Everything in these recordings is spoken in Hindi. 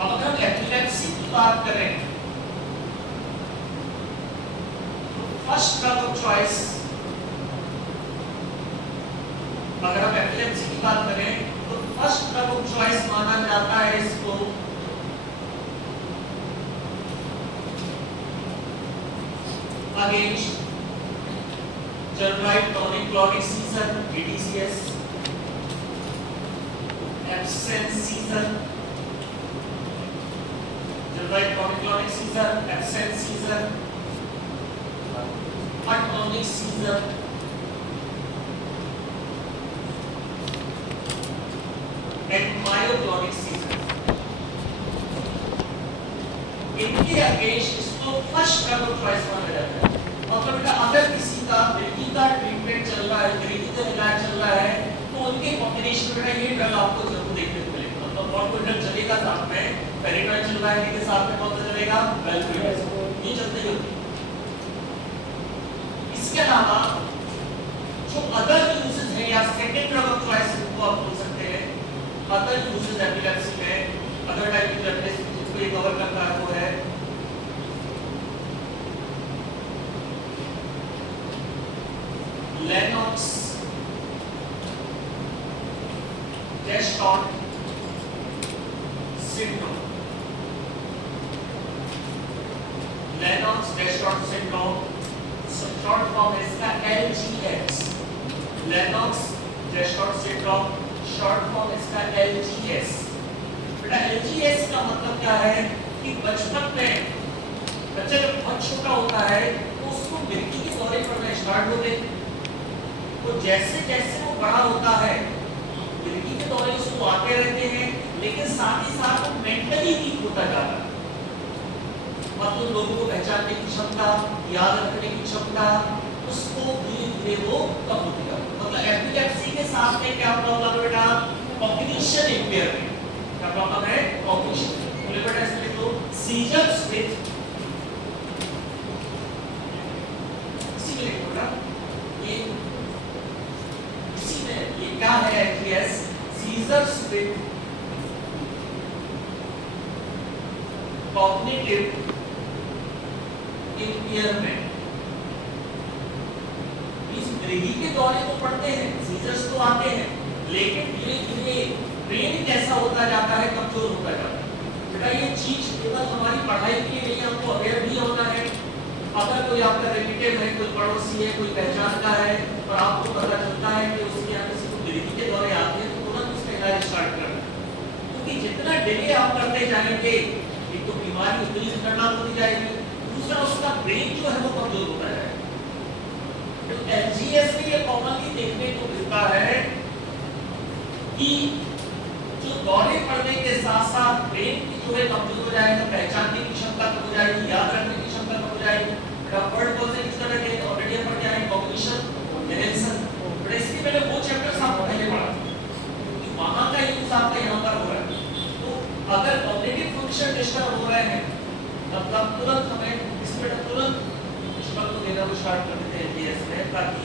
अब अगर हम एपिलेप्सी की बात करें तो फर्स्ट ड्रग ऑफ चॉइस, अगर हम एपिलेप्सी की बात करें तो फर्स्ट ड्रग ऑफ चॉइस माना जाता है इसको against generalized tonic clonic seizure (ATCS), absence seizure, generalized tonic clonic seizure, absence seizure, atonic seizure, and myoclonic seizure. इनके अगेंस्ट इसको फर्स्ट ड्रग ऑफ चॉइस माना जाता है। मतलब बेटा अगर किसी का मिर्गी का ट्रीटमेंट चल रहा है, मिर्गी का इलाज चल रहा है, तो उनके कॉम्बिनेशन में ये ड्रग आपको जरूर देखने को मिलेगा। मतलब कौन कोई ड्रग चलेगा साथ में, पेरिटोल चल रहा है, इसके साथ में कौन सा चलेगा, वेल्फ्रिड, ये चलते ही होते। इसके अलावा जो अदर यूजेस हैं या सेकंड ड्रग ऑफ चॉइस को आप बोल सकते हैं, अदर यूजेस एपिलेप्सी में, अदर टाइप की एपिलेप्सी जिसको ये कवर करता है वो है Lennox गैस्ट्रॉन syndrome. Lennox गैस्ट्रॉन syndrome short form है इसका LGS। Lennox गैस्ट्रॉन syndrome short form इसका LGS। बेटा LGS का मतलब क्या है कि बचपन में बच्चा जब बहुत छोटा होता है तो उसको मिर्गी के दौरे पड़ना स्टार्ट होते हैं। तो जैसे जैसे वो बड़ा होता है मिर्गी के दौरे उसको आते रहते हैं, लेकिन साथ ही साथ वो मेंटली वीक होता जाता है। मतलब लोगों को पहचानने की क्षमता, याद रखने की क्षमता उसको धीरे धीरे वो कम होती जाती है। मतलब एपिलेप्सी के साथ में क्या प्रॉब्लम है बेटा, कॉग्निशन इम्पेयरमेंट। क्या प्रॉब्लम है, कॉग्निशन। बोले बेटा इसमें तो सीजर्स विद क्या है LGS, seizures with cognitive impairment. इस मिर्गी के दौरे तो पड़ते हैं, सीजर्स तो आते हैं, लेकिन धीरे धीरे ब्रेन कैसा होता जाता है, कमजोर होता जाता है। बेटा ये चीज केवल हमारी पढ़ाई के लिए नहीं, हमको अवेयर भी होना है। अगर कोई आपका रिलेटिव है, कोई पड़ोसी है, कोई पहचानता है और आपको पता चलता है कि उसके यहाँ किसी को मिर्गी के दौरे आते हैं, तो तुरंत उसका इलाज स्टार्ट करना। क्योंकि जितना डिले आप करते जाएंगे, एक तो बीमारी उतनी खतरनाक होती जाएगी, दूसरा उसका ब्रेन जो है वो कमजोर होता जाएगा। तो LGS में ये कॉमनली देखने को मिलता है कि जो दौरे पड़ने के साथ साथ ब्रेन की जो है कमजोर हो जाएगा, पहचानने की क्षमता कम हो जाएगी, याद रखने की क्षमता कम हो जाएगी। वर्ड कौन से किस तरह के ऑलरेडी हम पढ़ के आए, कॉग्निशन, एनालिसिस। बट इसके पहले वो चैप्टर्स आपको पहले पढ़ा कि वहां का यूज आपका यहाँ पर हो रहा है। तो अगर कॉग्निटिव फंक्शन डिस्टर्ब हो रहे हैं तब तुरंत हमें इस पे तुरंत ड्रग को देना वो स्टार्ट कर देते हैं LGS में, ताकि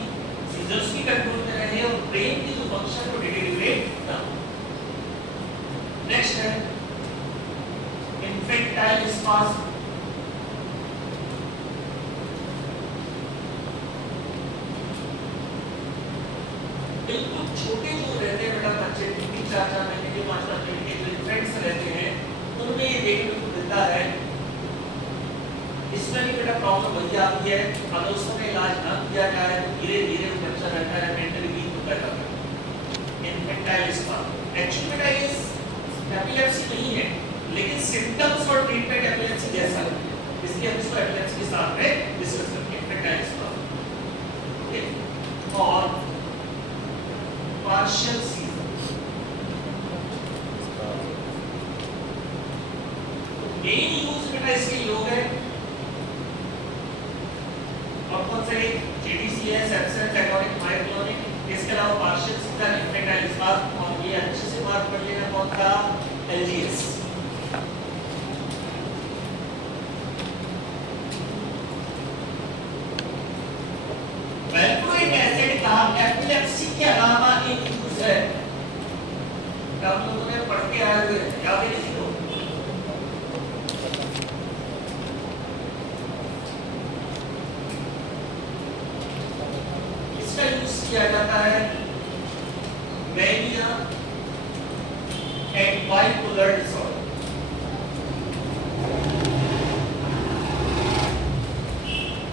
सीजर्स की कंट्रोल में रहे और ब्रेन की जो फंक्शन को डिटेरियोरेट ना हो। नेक्स्ट है इन्फेंटाइल स्पाज्म। बिल्कुल छोटे जो रहते हैं बेटा बच्चे, 3-4 महीने के 5 महीने के जो इन्फेंट्स रहते हैं, उनमें ये देखने को मिलता है। इसमें भी बेटा प्रॉब्लम वही आती है, अगर उस समय इलाज न किया जाए तो धीरे धीरे वो बच्चा रहता है मेंटली वीक होता जाता है। इन्फेंटाइल स्पाज्म एक्चुअली बेटा ये एपिलेप्सी नहीं है, लेकिन सिम्टम्स और ट्रीटमेंट एपिलेप्सी जैसा है, इसलिए हम इसको एपिलेप्सी के साथ में डिस्कस करते हैं। Infantile spasm okay. और पार्शियल सीजर, मेन यूज बेटा इसके योग है और कौन से JDCS, एब्सेंस, एटोनिक, मायोक्लोनिक। इसके अलावा पार्शियल सीजर, इन्फेंटाइल स्पाज्म, और ये अच्छे से मार्क कर लेना कौन सा, LGS। वैल्प्रोइक एसिड का एपिलेप्सी के अलावा एक यूज है, क्या आप लोगों ने पढ़ के आए हुए, याद है किसी को? mania and bipolar disorder.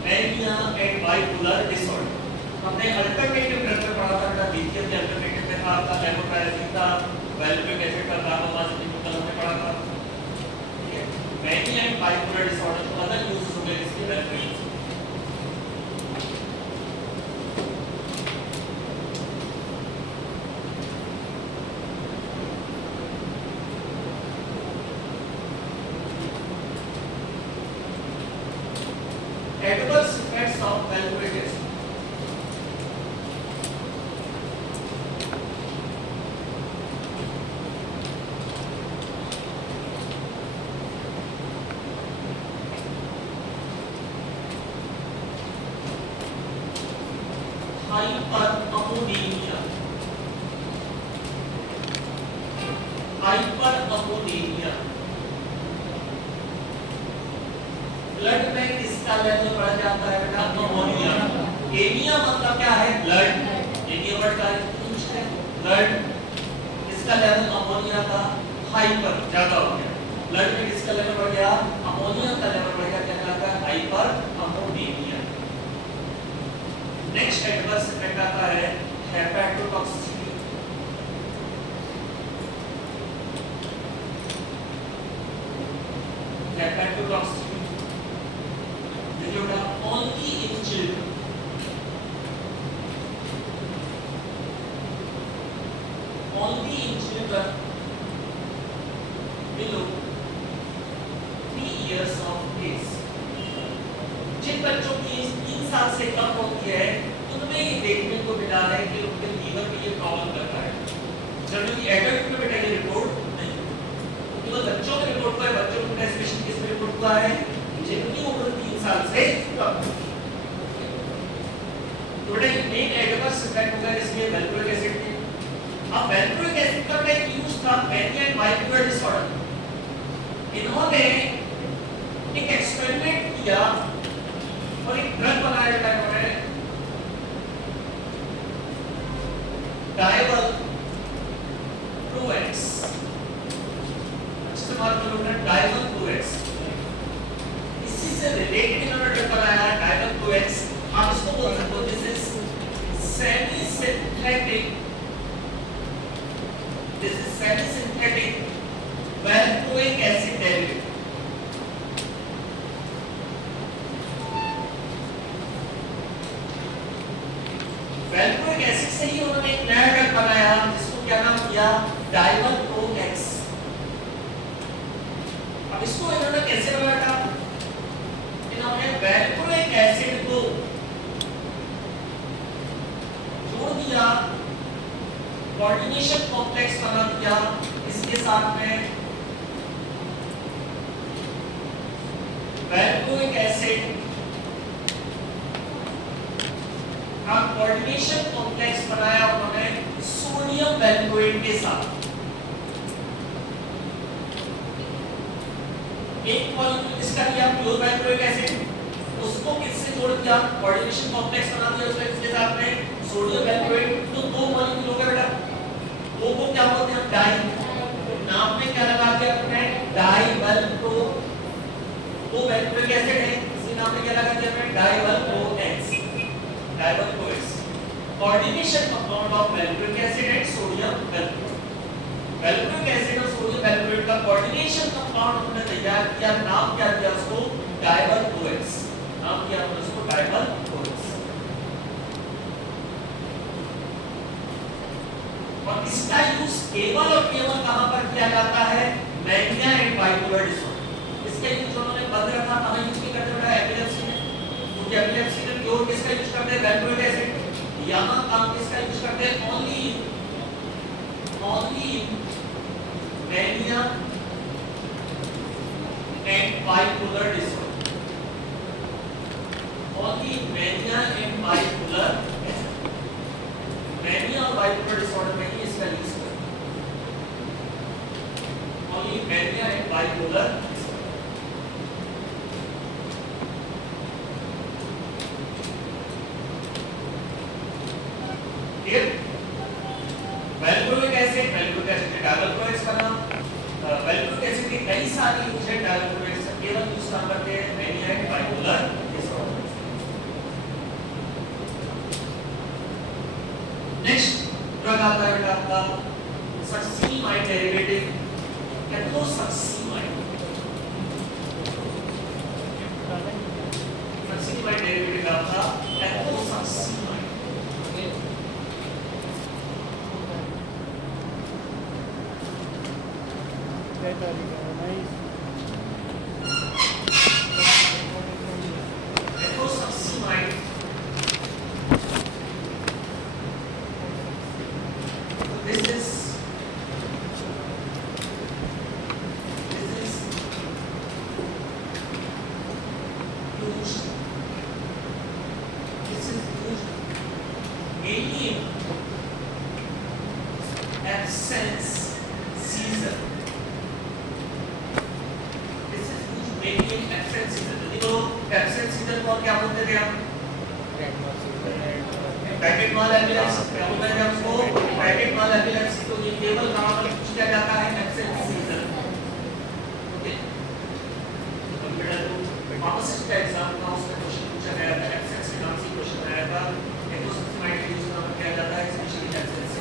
Mania and bipolar disorder. हमने अल्टरनेटिव ड्रग में पढ़ा था, बेटा लिथियम के अल्टरनेटिव में था, आपका लेवोट्राइजिन था, वैल्प्रोइक एसिड का कार्बामाजिन हमने पढ़ा था। ठीक है, मैनिया एंड बाइपोलर डिसऑर्डर तो अलग यूजेस हो गए इसके valproic. Adverse effects of valproic acid. Hyperammonemia. Hyperammonemia. Blood में किसका लेवल बढ़ जाता है बेटा? अमोनिया। एनिया मतलब क्या है? ब्लड। एनिया वर्ड का यूज है ब्लड। किसका लेवल अमोनिया का? हाइपर, ज्यादा हो गया। ब्लड में किसका लेवल बढ़ गया? अमोनिया का लेवल बढ़ गया, क्या कहलाता है? हाइपरअमोनेमिया। नेक्स्ट एडवर्स इफेक्ट आता है hepatotoxicity. Hepatotoxicity only in children. Only in children below 3 years of age. जिन बच्चों की एज 3 साल से कम होती है उनमें ये देखने को मिला है कि उनके लीवर में ये प्रॉब्लम करता है। जनरली एडल्ट में बेटा ये रिपोर्ट नहीं, केवल बच्चों में रिपोर्ट हुआ है। बच्चों में स्पेशली किस में रिपोर्ट हुआ है? जिनकी उम्र 3 साल से कम। तो बेटा ये मेन एडवर्स इफेक्ट होगा इसमें वैल्प्रोइक एसिड के। अब वैल्प्रोइक एसिड का एक यूज था मैनिया एंड बाइपोलर डिसऑर्डर। इन्होंने एक एक्सपेरिमेंट किया और एक ड्रग बनाया था इन्होंने, डायवल्प्रोएक्स। अच्छे मार्क करो ना, डायवल्प्रोएक्स। इसी से रिलेटेड इन्होंने ड्रग बनाया डायवल्प्रोएक्स। आप इसको बोल सकते हो this is semi synthetic, this is semi synthetic valproic acid derivative. Valproic acid से ही उन्होंने एक नया ड्रग बनाया जिसको क्या नाम दिया? डायवल्प्रोएक्स। अब इसको इन्होंने कैसे बनाया? इन्होंने वैल्प्रोइक एसिड को जोड़ दिया, कोऑर्डिनेशन कॉम्प्लेक्स बना दिया इसके साथ में वैल्प्रोइक एसिड। अब कोऑर्डिनेशन कॉम्प्लेक्स बनाया उन्होंने सोडियम वैल्प्रोएट के साथ। एक मॉलिक्यूल इसका लिया प्योर वैल्प्रोइक एसिड, उसको किससे जोड़ दिया? कोऑर्डिनेशन कॉम्प्लेक्स बना दिया उसमें इसके साथ में सोडियम वैल्प्रोएट। तो दो मॉलिक्यूल हो गए बेटा, दो को क्या बोलते हैं? डाई। नाम में क्या लगा दिया हमने? डाइवल्प्रो। दो वैल्प्रोइक एसिड है, इसी नाम में क्या लगा दिया हमने? Divalproex. Divalproex coordination compound of valproic acid and sodium valproate. Valproic acid और सोडियम वैल्प्रोएट का कोऑर्डिनेशन कंपाउंड हमने तैयार किया। नाम क्या दिया उसको? डाइवल्प्रोएक्स। नाम दिया हमने उसको डाइवल्प्रोएक्स। और इसका यूज केवल और केवल कहां पर किया जाता है? Mania and bipolar disorder. इसका यूज उन्होंने बंद रखा, कहां यूज नहीं करते बेटा? एपिलेप्सी में। क्योंकि एपिलेप्सी में क्योर किसका यूज करते हैं? Valproic acid. यहां काम किसका यूज करते हैं? only mania and bipolar disorder. Only mania and bipolar disorder. Mania और bipolar disorder में ही इसका यूज करें। Only mania and bipolar disorder. Clear? Well, काम करते हैं many and bipolar disorder. Next drug आता है बेटा आपका सक्सीनामाइड डेरिवेटिव एथोसक्सीनामाइड। सक्सीनामाइड डेरिवेटिव आपका एथोसक्सीनामाइड। एथोसक्सीनामाइड this is used mainly in absence season. This is used mainly in absence season. तो absence season को क्या बोलते थे हम? पैकेट माल एपिलेप्सी। क्या बोलते हैं उसको? पैकेट माल एपिलेप्सी। तो ये केवल कहाँ पर पूछा जाता है? absence season। ओके। तो बेटा जो फार्मासिस्ट का एग्जाम था उसमें क्वेश्चन पूछा गया था absence के नाम से क्वेश्चन आया था। एथोसक्सीनामाइड यूज किया जाता है स्पेशली absence से।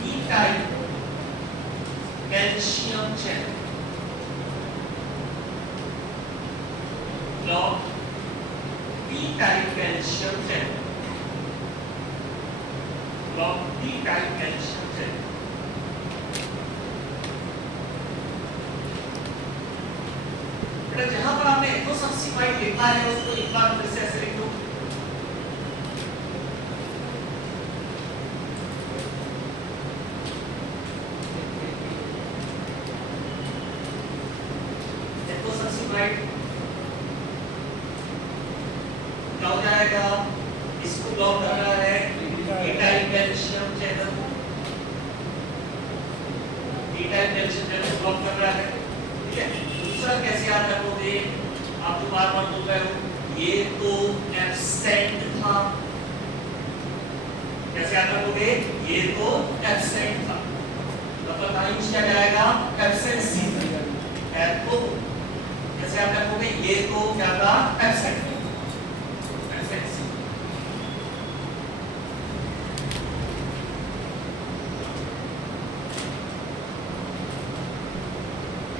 P-type calcium channel. Log P-type calcium channel. Log P-type calcium channel. बेटा जहां पर आपने एथोसक्सीनामाइड लिखा है उसको एक बार फिर से ऐसे लिख दो। क्या हो जाएगा? इसको ब्लॉक करना है P-type calcium channel। P-type calcium channel block करना है, ठीक है। दूसरा कैसे याद रखोगे? आप जो बार-बार बोल रहे हो ये तो एब्सेंट था। कैसे याद रखोगे? ये तो एब्सेंट था। मतलब कहाँ यूज किया जाएगा? Absence season. तो कैसे याद रखोगे? ये तो क्या था? एब्सेंट।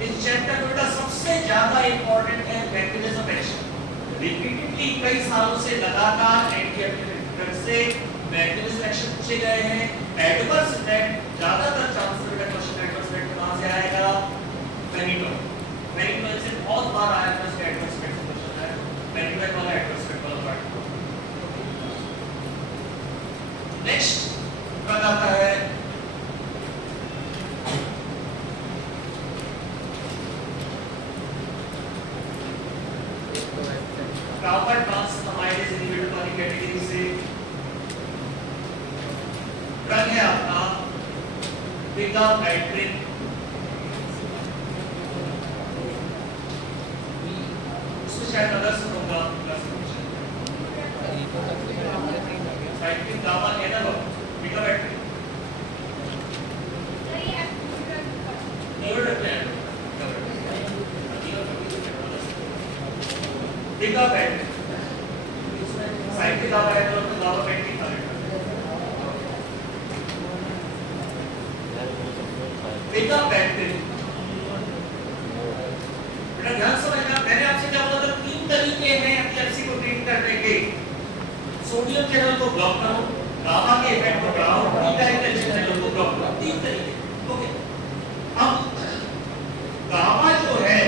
इस चैप्टर में सबसे ज्यादा इंपॉर्टेंट है मैकेनिज्म एक्शन। रिपीटेडली कई सालों से लगातार एंटी ड्रग से मैकेनिज्म एक्शन पूछे गए हैं। एडवर्स इफेक्ट ज्यादातर चांसेस का क्वेश्चन एडवर्स इफेक्ट कहां से आएगा? मैनिटोल। मैनिटोल से बहुत बार आया था इसका एडवर्स इफेक्ट क्वेश्चन है। मैनिटोल वाला एडवर्स इफेक्ट वाला पार्ट। नेक्स्ट ड्रग आता है प्रॉपर ट्रांसएमाइलेज इनहिबिटर वाली कैटेगरी से ड्रग है आपका विगाबैट्रिन। उसको शायद अदर्स होगा cyclic gamma analogue vigabatrin. Vigabatrin cyclic gamma analogue तो गाबापेंटिन था। विगाबैट्रिन बेटा ध्यान समझना, मैंने आपसे क्या बोला था? 3 तरीके हैं एपिलेप्सी को ट्रीट करने के। सोडियम चैनल को ब्लॉक करो, गामा के इफेक्ट को बढ़ाओ, P-type calcium चैनल को ब्लॉक करो। 3 तरीके। ओके। अब गामा जो है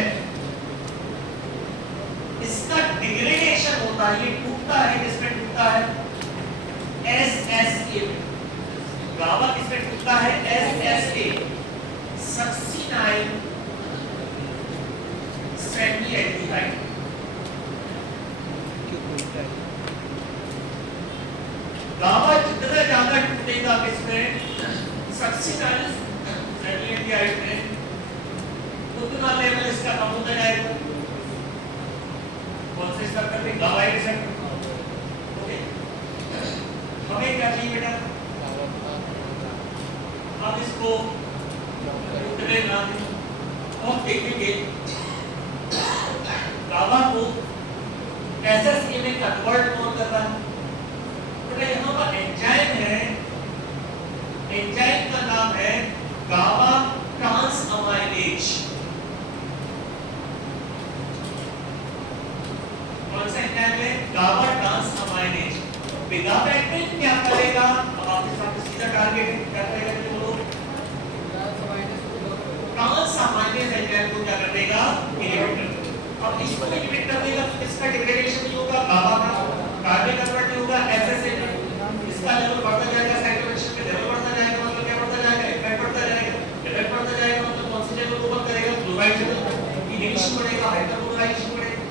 इसका डिग्रेडेशन होता है, ये टूटता है, किसमें टूटता है? SSA में। गामा किसमें टूटता है? SSA succinyl semi aldehyde. Gamma जितना ज्यादा टूटेगा किसमें? सक्सीनाइल सेमी एल्डिहाइड में, उतना लेवल इसका कम होता जाएगा। कौन से स्तर पे? गामा के सेट। ओके। चाहिए बेटा? अब इसको उतरे ना हम देखेंगे गामा को एसएसए में कन्वर्ट कौन कर रहा है। बेटा यहाँ पर एंजाइम है, एंजाइम का नाम है गामा ट्रांसअमाइनेज। कौन सा एंजाइम है? गामा ट्रांसअमाइनेज। बिगाबैक्टीन क्या करेगा? अब आपके सामने सीधा टारगेट है, क्या करेगा बोलो? ट्रांसअमाइनेज एंजाइम को क्या कर देगा? इनहिबिट कर देगा। अब इसको इनहिबिट कर देगा तो इसका डिग्रेडेशन नहीं होगा, गामा का कार्बन कन्वर्ट नहीं होगा एसएसए में, इसका लेवल बढ़ता जाएगा, साइटोमेशन का लेवल बढ़ता जाएगा, मतलब क्या बढ़ता जाएगा? इफेक्ट बढ़ता जाएगा, इफेक्ट बढ़ता जाएगा मतलब कौन सी लेवल को ऊपर करेगा? क्लोराइड लेवल, इनहिबिशन बढ़ेगा, हाइपरक्लोराइजेशन बढ़ेगा।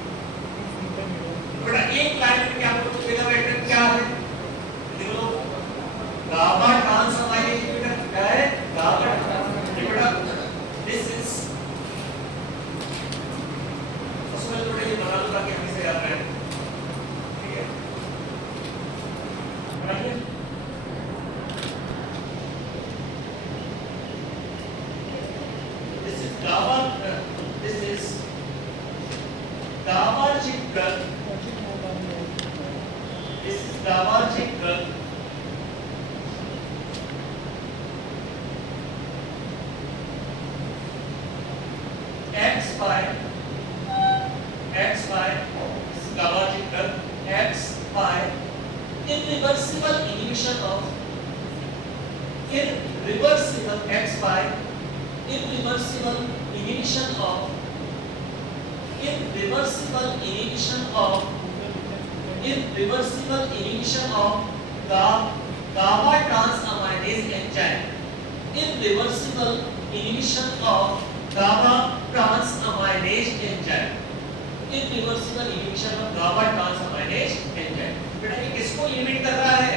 बेटा एक लाइन में क्या बोल देगा बेटा? क्या है देखो, गामा ट्रांसअमाइनेज बेटा क्या है? गामा बेटा दिस इज उसमें थोड़ा ये बना लो ताकि हमें से याद रहे, ठीक है? बढ़िया। This is GABAergic drug. This is GABAergic drug. GABAergic drug acts by irreversible inhibition of irreversible inhibition of GABA transaminase enzyme. Irreversible inhibition of GABA transaminase enzyme. Irreversible inhibition of GABA transaminase enzyme. बेटा ये किसको इनहिबिट कर रहा है?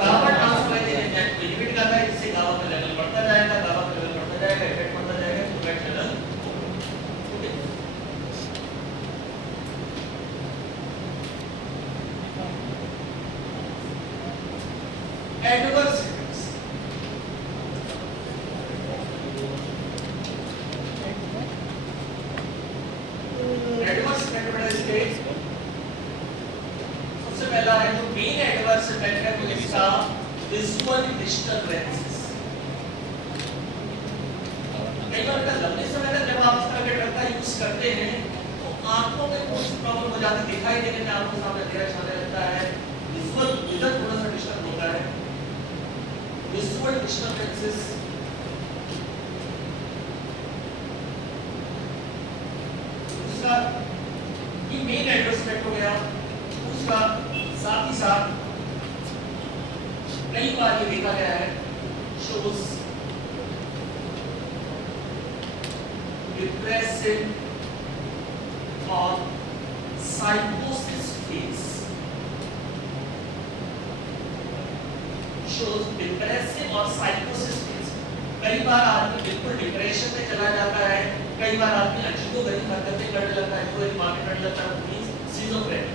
GABA transaminase enzyme को इनहिबिट कर रहा है, जिससे GABA का लेवल बढ़ता जाएगा, GABा का लेवल बढ़ता जाएगा, इफेक्ट बढ़ता जाएगा, chloride level adverse effects. Adverse effect बेटा इसके सबसे पहला है जो मेन एडवर्स इफेक्ट है वो इसका विजुअल डिस्टरबेंसेस। कई बार का लंबे समय तक जब आप इस तरह के ड्रग का यूज करते हैं तो आंखों में कुछ प्रॉब्लम हो जाती है, दिखाई देने में आपको सामने अंधेरा छाने लगता है, विजुअल विजन थोड़ा सा डिस्टर्ब होता है। Visual disturbances दूसरा ये मेन एडवर्स इफेक्ट हो गया। दूसरा साथ ही साथ कई बार ये देखा गया है shows depressive और psychosis phase, shows depressive और psychosis phase। कई बार आदमी बिल्कुल डिप्रेशन में चला जाता है, कई बार आदमी अजीबोगरीब हरकतें करने लगता है, कोई दिमाग करने लगता है, मींस schizophrenia।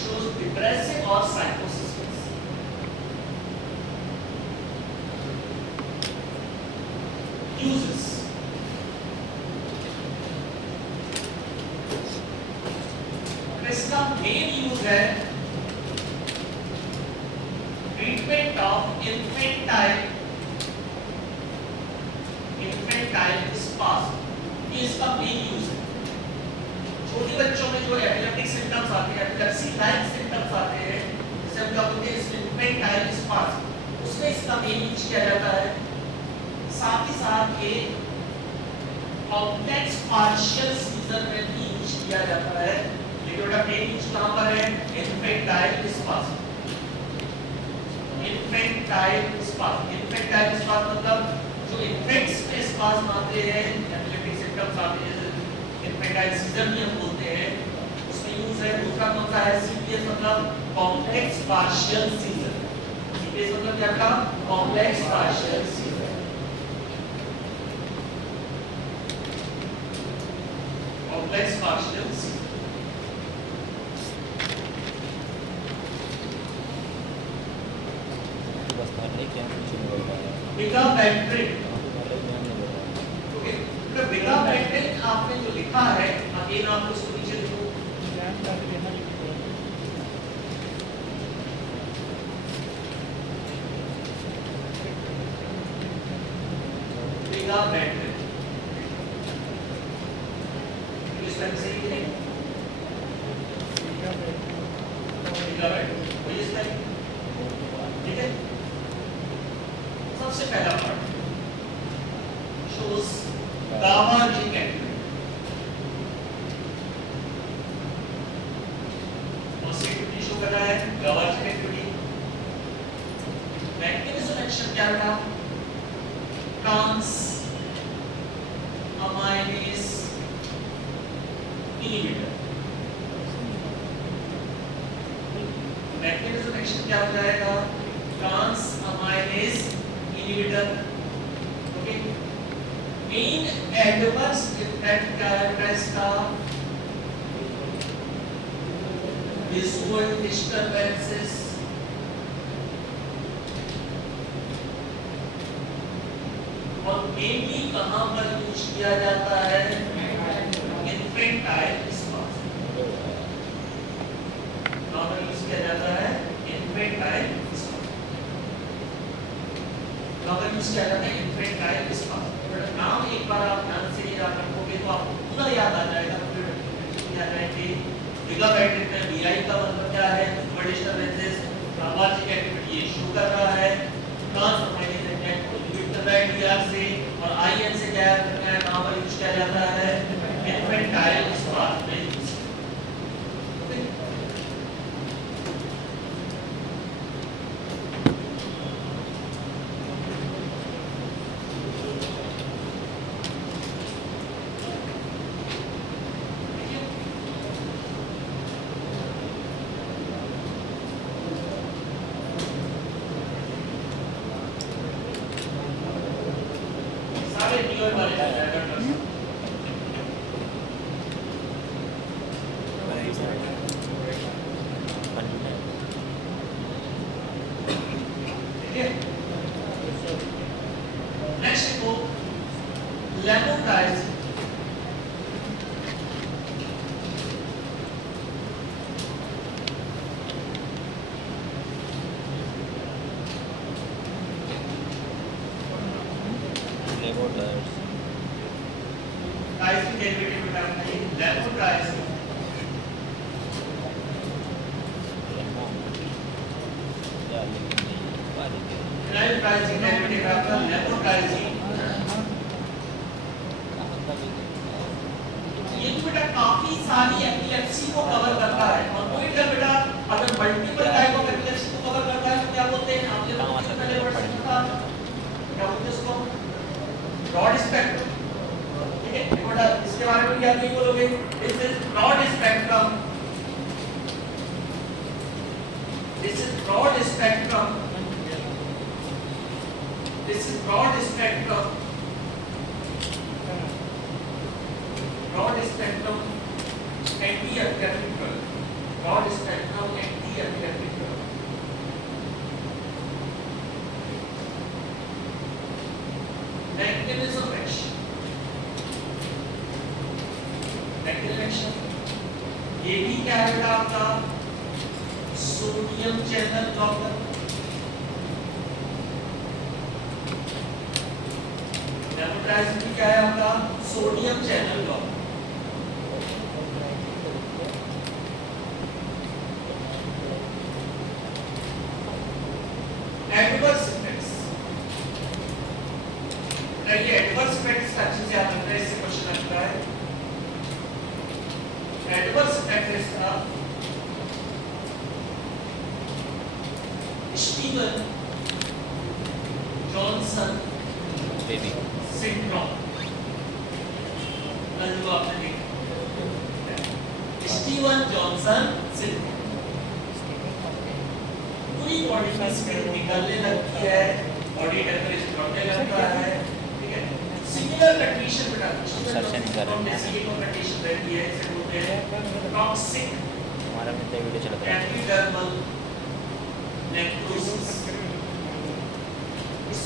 shows depressive और psychosis phase। uses इसका मेन यूज है ट्रीटमेंट ऑफ infantile spasm, ये इसका मेन यूज है। छोटे बच्चों में जो एपिलेप्टिक सिम्टम्स आते हैं, एपिलेप्सी लाइक सिम्टम्स आते हैं, जैसे हम क्या बोलते हैं infantile spasm, उसमें इसका मेन यूज किया जाता है। साथ ही साथ ये कॉम्प्लेक्स पार्शियल सीजर में भी यूज किया जाता है, लेकिन बेटा मेन यूज कहां पर है? infantile spasm। infantile spasm मतलब जो इन्फेक्ट्स में स्पाज्म आते हैं, एपिलेप्टिक सिम्टम्स आते हैं, infantile सीजर भी हम बोलते हैं, उसमें यूज है। दूसरा कौन सा है? सीपीएस मतलब कॉम्प्लेक्स पार्शियल सीजर। सीपीएस मतलब क्या था? Complex partial seizure. Complex partial seizure. Vigabatrin, okay, तो विगाबैक्ट्रिन आपने जो लिखा है, अगेन आप उसको नीचे लिखो। विगाबैक्ट्रिन इस टाइप से ही है, विगाबैक्ट्रिन वही इस टाइप, ठीक है। सबसे पहला पार्ट shows GABAergic activity, और एक्टिविटी शो कर रहा है GABAergic activity। मैकेनिज्म एक्शन क्या था? Transaminase inhibitor. Mechanism action क्या हो जाएगा? Transaminase inhibitor, okay. Main adverse effect क्या है इसका? विजुअल डिस्टर्बेंसेस, और मेनली कहां पर यूज किया जाता है? इन्फेंटाइल स्पाज, कहां पर यूज किया जाता है? इन्फेंटाइल स्पाज, कहां पर यूज किया जाता है? Infantile spas. नाम एक बार आप ध्यान से याद रखोगे तो आपको पूरा याद आ जाएगा, पूरे याद आएंगे। विगाबैक्ट्रिन में बीआई का मतलब क्या है? विजुअल डिस्टर्बेंसेस, GABAergic एक्टिविटी ये शो कर रहा है, transaminase effect inhibitor BR से, और आईएन से क्या करना है? कहां पर यूज किया जाता है? इन्फेंटाइल स्पाज में यूज। सारे नियर वाले जाएगा ट्रस्ट, ठीक है। नेक्स्ट को लेमोप्राइज, प्राइसिंग डेरिवेटिव में डालना है लेमोप्राइजिंग, फिनाइल प्राइसिंग डेरिवेटिव आपका लेमोप्राइजिंग। ये तो बेटा काफी सारी एपिलेप्सी को कवर करता है, और कोई ड्रग बेटा अगर मल्टीपल टाइप ऑफ एपिलेप्सी को कवर करता है तो क्या बोलते हैं? आपने पहले वर्ड सुना था, क्या बोलते हैं उसको? ब्रॉड स्पेक्ट्रम, ठीक है। बेटा इसके बारे में क्या नहीं बोलोगे? This is broad spectrum, this is broad spectrum, this is broad spectrum, broad spectrum anti epileptic, broad spectrum anti epileptic. Mechanism action, mechanism action ये भी क्या है बेटा आपका? सोडियम चैनल ब्लॉकर, लेमोप्राइजिन भी क्या है आपका? Sodium channel blocker. Adverse effects, ये एडवर्स इफेक्ट्स अच्छे से याद रखना है, इससे क्वेश्चन आता है। एडवर्स इफेक्ट्स का स्टीवन जॉनसन बेबी सिंड्रोम, जो आपने देखा स्टीवन जॉनसन सिंड्रोम, पूरी बॉडी में स्मेल निकलने लगती है, बॉडी टेम्परेचर बढ़ने लगता है, ठीक है। सिमिलर कंडीशन बेटा कंडीशन रहती है, इसे बोलते हैं टॉक्सिक हमारा मिलता है वीडियो चलता है एपिडर्मल नेक्रोसिस,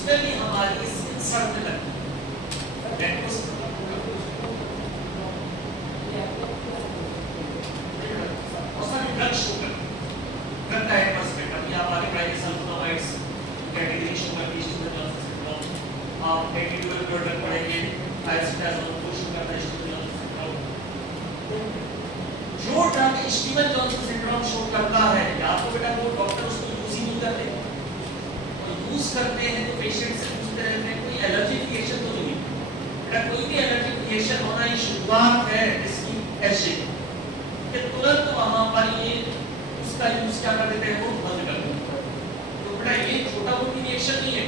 उसमें भी हमारी स्किन सड़ने लगती है। बहुत सारे ड्रग्स शो करता है पर्सपेक्टिव। अभी आप आगे पढ़ेंगे सल्फोनामाइड्स कैटेगरी शुगर की शुगर जॉनसन सिंड्रोम, आप कैटेगरी ड्रग पढ़ेंगे आइसोप्राजोल को शुगर का शुगर जॉनसन सिंड्रोम। जो drug Steven Johnson syndrome show करता है या तो बेटा वो डॉक्टर उसको यूज ही नहीं करते, और यूज करते हैं तो पेशेंट से पूछते रहते हैं कोई एलर्जी रिएक्शन तो नहीं। बेटा कोई भी एलर्जी रिएक्शन होना ये शुरुआत है इसकी ऐसे कि तुरंत वहां पर ये उसका यूज क्या कर देते हैं, वो बंद कर देते हैं। तो बेटा ये छोटा मोटी रिएक्शन नहीं है,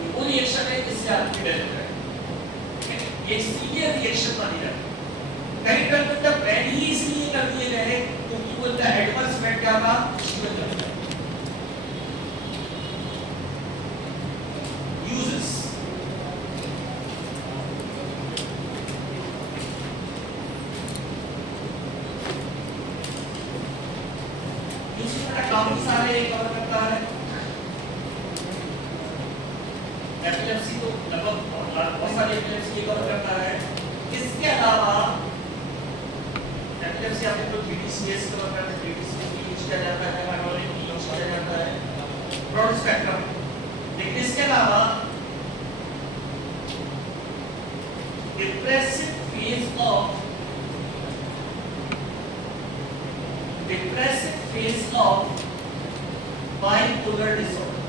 ये वो रिएक्शन है जिससे आपकी डेथ हो जाए, ये सीवियर रिएक्शन मानी जाती है। कई ड्रग तो बैन ही इसलिए कर दिए गए क्योंकि वो उनका एडवर्स इफेक्ट क्या था, शुगर करता है। यूजेस काफी सारे कवर करता है। एपिलेप्सी तो लगभग बहुत सारे एपिलेप्सी कवर करता है। इसके अलावा एपिलेप्सी आपने तो TDCS कवर करता है, TDCS भी यूज किया जाता है, हाइड्रोलिक भी यूज किया जाता है, ब्रॉड स्पेक्ट्रम। लेकिन इसके अलावा depressive phase of bipolar disorder,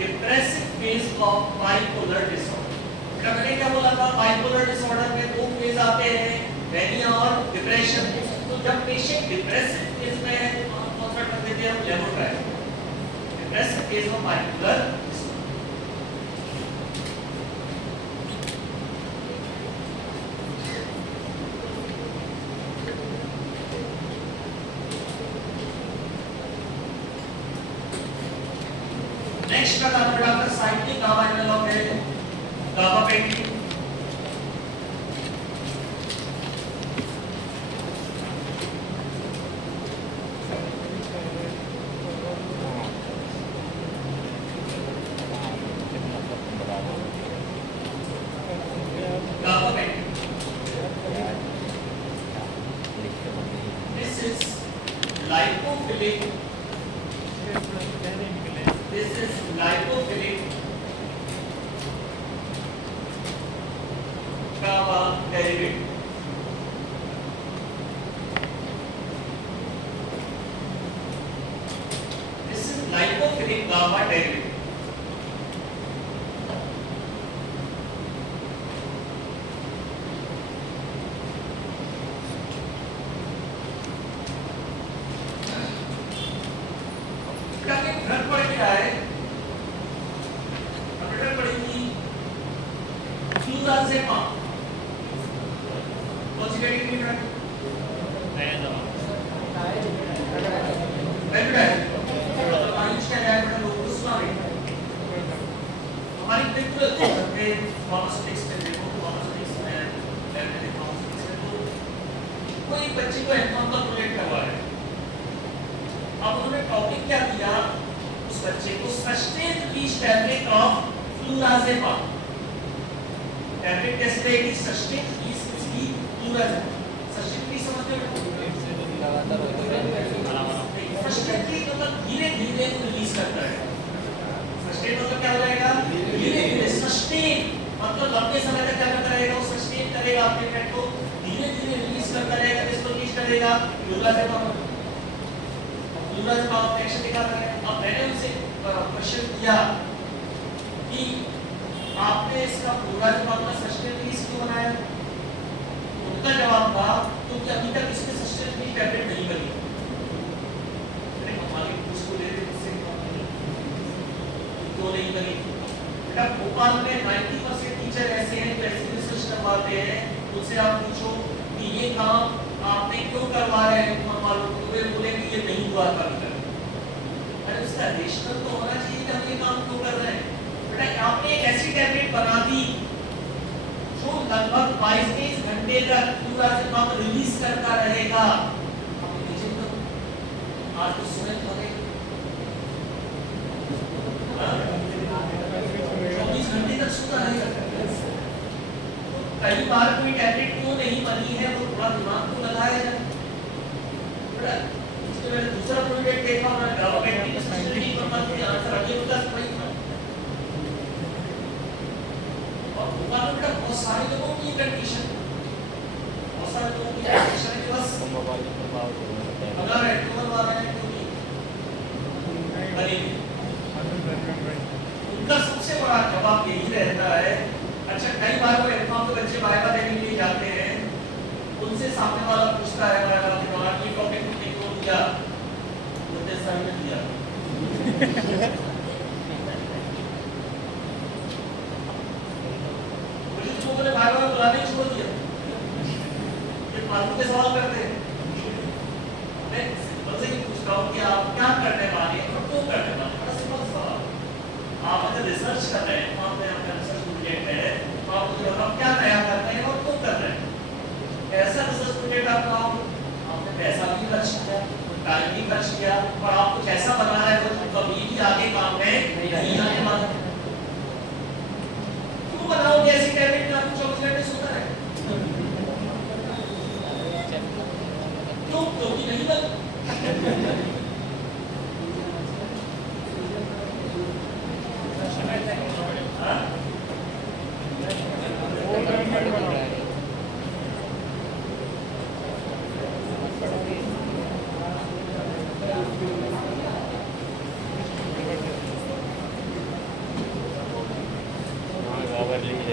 depressive phase of bipolar disorder। मैंने क्या बोला था, बाइपोलर डिसऑर्डर में दो फेज आते हैं, मैनिया और डिप्रेशन। तो जब पेशेंट डिप्रेसिव फेज में है तो हम कौन सा ड्रग देते हैं, हम lamotrigine. Depressive phase of bipolar next का डॉक्टर साइक्लिक गामा एनालॉग है, gabapentin. This is lipophilic. This is lipophilic GABA derivative. This is lipophilic GABA derivative. Drug पढ़ के आए, अब ड्रग पढ़ेंगी फ्लूराजेपाम। कौन सी कैटेगरी में ड्रग? नया दवा हमारी बिल्कुल फार्मास्यूटिक्स में देखो, फार्मास्यूटिक्स में कोई बच्चे को एनकाउंटर प्रोजेक्ट करवा रहे हैं। अब उन्होंने टॉपिक क्या दिया, उस बच्चे को sustain release tablet of flurazepam. Tablet कैसे रहेगी, सस्टेन रिलीज इसकी फ्लूराजेपाम। सस्टेन रिलीज समझते हो, सस्टेन रिलीज मतलब धीरे-धीरे रिलीज करता है। सस्टेन मतलब क्या हो जाएगा, धीरे-धीरे। सस्टेन मतलब लंबे समय तक क्या करता रहेगा, वो सस्टेन करेगा अपने इफेक्ट को, धीरे-धीरे रिलीज करता रहेगा। इसको रिलीज करेगा फ्लूराजेपाम। फ्लूराजेपाम एक्शन दिखाता है। अब मैंने उनसे क्वेश्चन किया कि आपने इसका फ्लूराजेपाम का सस्टेन रिलीज क्यों बनाया, उनका जवाब था क्योंकि अभी तक इसके सस्टेन रिलीज टैबलेट नहीं बनी। मैंने हमारे उसको ले रहे इससे क्यों नहीं बनी। बेटा भोपाल में 90% टीचर ऐसे हैं जो ऐसे रिसर्च करवाते हैं, उनसे आप पूछो कि ये काम आपने क्यों करवा रहे हैं, मालूम तो वे बोलेंगे ये नहीं हुआ था अभी तक। अरे उसका रेशनल तो होना चाहिए कि हम ये काम क्यों कर रहे हैं। बेटा आपने एक ऐसी टैबलेट बना दी जो लगभग 22 घंटे तक फ्लूराजेपाम रिलीज करता रहेगा। आप इमेजिन करो आज कई बार कोई टैबलेट क्यों नहीं बनी है वो थोड़ा दिमाग को लगाया जाए। इसके मैंने दूसरा प्रोजेक्ट देखा, मैंने गवर्नमेंट की स्पेशलिटी पर मत के आंसर अगले प्लस वही था। और होगा तो बेटा बहुत सारे लोगों की कंडीशन, बहुत सारे लोगों की कंडीशन है कि बस अगर एटोमर वाला है तो नहीं बनेगी। उनका सबसे बड़ा जवाब यही रहता है, अच्छा कई बार वो एग्जाम के बच्चे वाइवा देने के लिए जाते हैं, उनसे सामने वाला पूछता है वाइवा के दौरान ये टॉपिक तुमने क्यों दिया, बोलते सर ने दिया। मुझे तो बोले वाइवा में बुलाने ही छोड़ दिया, ये फालतू के सवाल करते हैं। मैं सिंपल से ही पूछता हूँ कि आप क्या करने वाले हैं और क्यों करने वाले हैं, बड़ा सिंपल सवाल। आप अगर रिसर्च कर रहे हैं, आप आपका रिसर्च प्रोजेक्ट है, तो आप मुझे बताओ क्या नया कर रहे हैं और क्यों कर रहे हैं। ऐसा रिसर्च प्रोजेक्ट आपने पैसा भी खर्च किया, टाइम भी खर्च किया और आप कुछ ऐसा बना रहे हो जो कभी भी आगे काम में नहीं आने वाला। क्यों बनाओगे ऐसी टैबलेट जो आपको 24 घंटे सोता है? क्यों? क्योंकि नहीं बन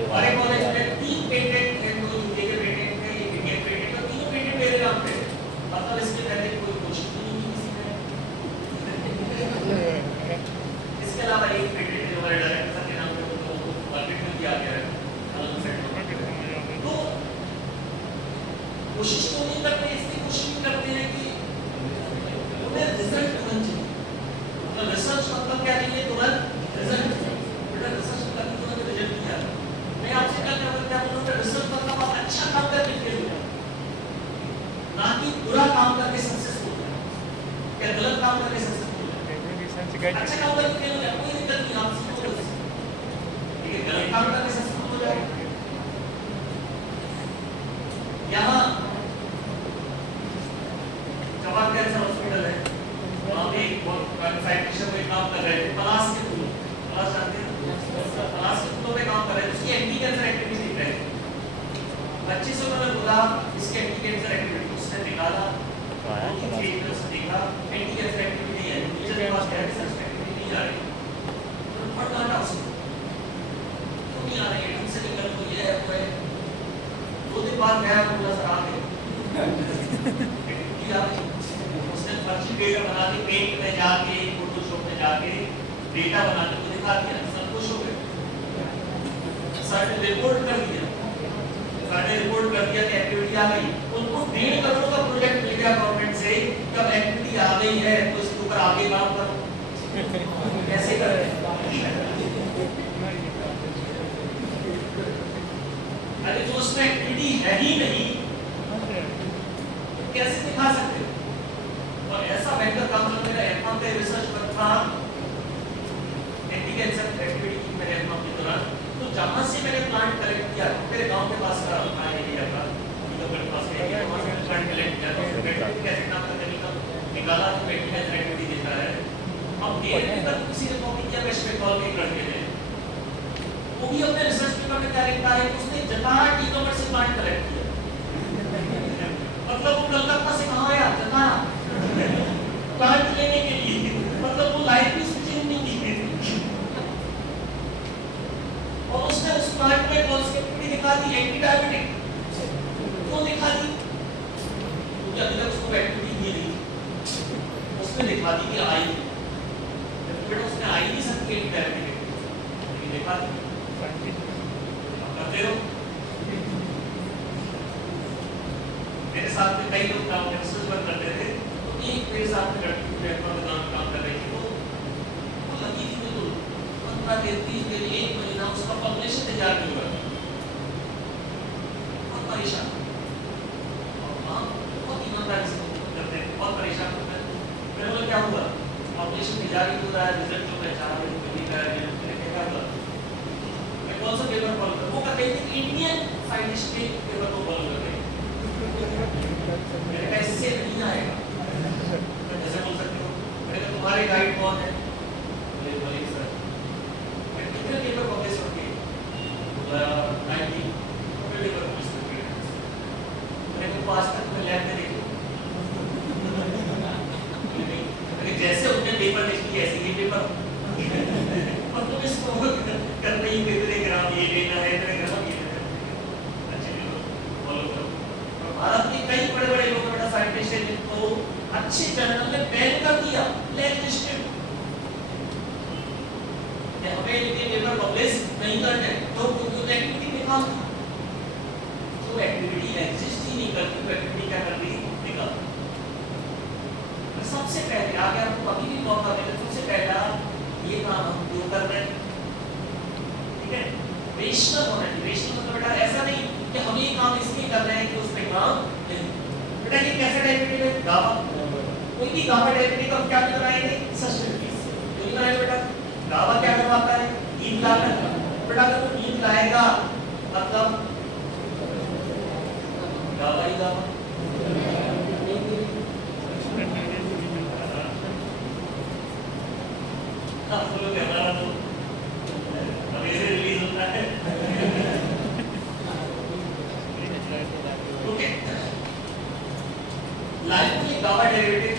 हमारे कॉलेज में 3 पेटेंट थे, 2 यूके के पेटेंट थे, 1 इंडियन पेटेंट, और तीनों पेटेंट मेरे नाम पे। मतलब इसके पहले कोई कोशिश नहीं की किसी ने। इसके अलावा एक पेटेंट जो हमारे डायरेक्टर के नाम पे तो मार्केट में दिया गया है, अलग सेट। तो कोशिश तो नहीं करते, इसलिए कोशिश नहीं करते हैं कि उन्हें रिजल्ट तुरंत चाहिए। मतलब रिसर्च मतलब क्या चाहिए? तुरंत रिजल्ट। बेटा रिसर्च मतलब तुरंत रिजल्ट दिया। मैं आपसे क्या बोलूँगा, रिसर्च मतलब आप अच्छा काम करके फेल हो जाओ, ना कि बुरा काम करके सक्सेसफुल हो जाओ या गलत काम करके सक्सेसफुल हो जाओ। अच्छा काम करके फेल हो जाओ कोई दिक्कत नहीं, आप सीखो बस। लेकिन गलत काम करके सक्सेसफुल हो जाओ। यहाँ जवाहर कैंसर हॉस्पिटल है, वहाँ पे एक बहुत साइंटिस्ट कोई काम कर रहे थे, पलाश के फूल, पलाश जानते हैं, पलाश के फूलों पे काम कर रहे थे, उसकी एंटी कैंसर एक्टिविटी देख रहे थे। बच्चे से उन्होंने बोला इसकी एंटी कैंसर एक्टिविटी, उसने निकाला, उसने देखा एंटी कैंसर एक्टिविटी है, टीचर के पास गया रिसर्च एक्टिविटी नहीं आ रही, तो फट डांटा उसको, क्यों नहीं आ रही है, ढंग से निकल को ये है वो है। 2 दिन बाद गया, बोला सर आ गए, एक्टिविटी आ गई। उसने फर्जी डेटा बना के पेंट में जाके, फोटोशॉप में जाके डेटा बना के को दिखा दिया, सब खुश हो गए। सर ने रिपोर्ट कर दिया, सर ने रिपोर्ट कर दिया कि एक्टिविटी आ गई। उनको 1.5 करोड़ का प्रोजेक्ट मिल गया गवर्नमेंट से, जब एक्टिविटी आ गई है तो इसके ऊपर आगे काम करो। कैसे करें? अरे जो उसमें एक्टिविटी है ही नहीं, कैसे दिखा सकते हो? और ऐसा बेहतर काम जो मेरा एफएम पे रिसर्च पर था, एंटी कैंसर एक्टिविटी की मेरे एफएम के दौरान, तो जहां से मैंने प्लांट कलेक्ट किया, मेरे गांव के पास का अपना एरिया था, मेरे पास एरिया, वहां से प्लांट कलेक्ट किया, तो बैटरी कैसे काम करने का निकाला, तो एंटी कैंसर एक्टिविटी दिख रहा है। अब डीएनए पर किसी ने कॉपी किया, वेस्ट बंगाल के एक लड़के ने, वो भी अपने रिसर्च पेपर में क्या लिखता है, उसने जतारा टी-कमर से प्लांट कलेक्ट किया। मतलब वो कलकत्ता से कहाँ आया? जतारा प्लांट लेने के लिए, मतलब वो लाइफ की स्विचिंग नहीं की थी। और उसने उस प्लांट में कौन सी एक्टिविटी दिखा दी? Anti diabetic. क्यों दिखा दी? क्योंकि अभी तक उसको एक्टिविटी दी नहीं, उसने दिखा दी कि आई, बेटा उसने आई नहीं सकती एंटी डायबिटिक, लेकिन दिखा दी। करते हो? मेरे साथ में कई लोग काम करते थे, तो एक मेरे साथ में लड़की काम कर रही थी, वो लगी थी बिल्कुल 15 दिन 30 दिन 1 महीना उसका पब्लिशन तैयार नहीं हुआ, बहुत परेशान। और काम बहुत ईमानदारी से करते हैं, बहुत परेशान होते हैं। मैंने बोला क्या हुआ? पब्लिशन तैयार नहीं हो रहा है, रिजल्ट जो मैं चाह रही हूँ क्या हुआ? मैं कौन सा पेपर फॉलो करूँ? वो कर रहे थे इंडियन साइंटिस्ट के पेपर को फॉलो कर रहे हैं। मैंने कहा इससे नहीं आएगा। मैं जैसे बोल सकते हो, मैंने कहा तुम्हारे गाइड कौन है? बोले सर मैं कितने पेपर पब्लिश होंगे? बोला 90 पेपर पब्लिश होंगे। मैंने कहा आज तक मैं लैब में देखूं? जैसे उन्होंने पेपर लिख लिया ऐसे ये पेपर और तुम इसको कर रही हो इतने ग्राम ये लेना है इतने ग्राम ये लेना है। अच्छे फॉलो करो। और भारत के कई बड़े बड़े लोग बड़ा साइंटिस्ट हैं जिनको अच्छे जर्नल में बैन कर दिया, ब्लैक लिस्टेड, कि हमें इनके पेपर पब्लिश नहीं करने। तो उनको एक्टिविटी निकाल दी, जो एक्टिविटी एग्जिस्ट ही नहीं करती, वो एक्टिविटी क्या कर दी? निकाल। सबसे पहले आगे आपको अभी भी मौका मिले, सबसे पहला ये काम हम क्यों कर रहे हैं? ठीक है, रेशनल होना चाहिए। रेशनल मतलब बेटा ऐसा नहीं कि हम ये काम इसलिए कर रहे हैं कि उसमें काम नहीं। बेटा ये कैसा डेरिवेटिव है? गामा। कोई भी गामा डेरिवेटिव का हम क्या बनाएंगे? सब्स्टिट्यूट। तो ये बनाएंगे बेटा गामा क्या करवाता है? मीन लाता है। बेटा अगर तो मीन लाएगा मतलब गामा ही गामा। आप लोग हमारा तो हमेशा रिलीज होता है। ओके, लाइफ में गामा डेरिवेटिव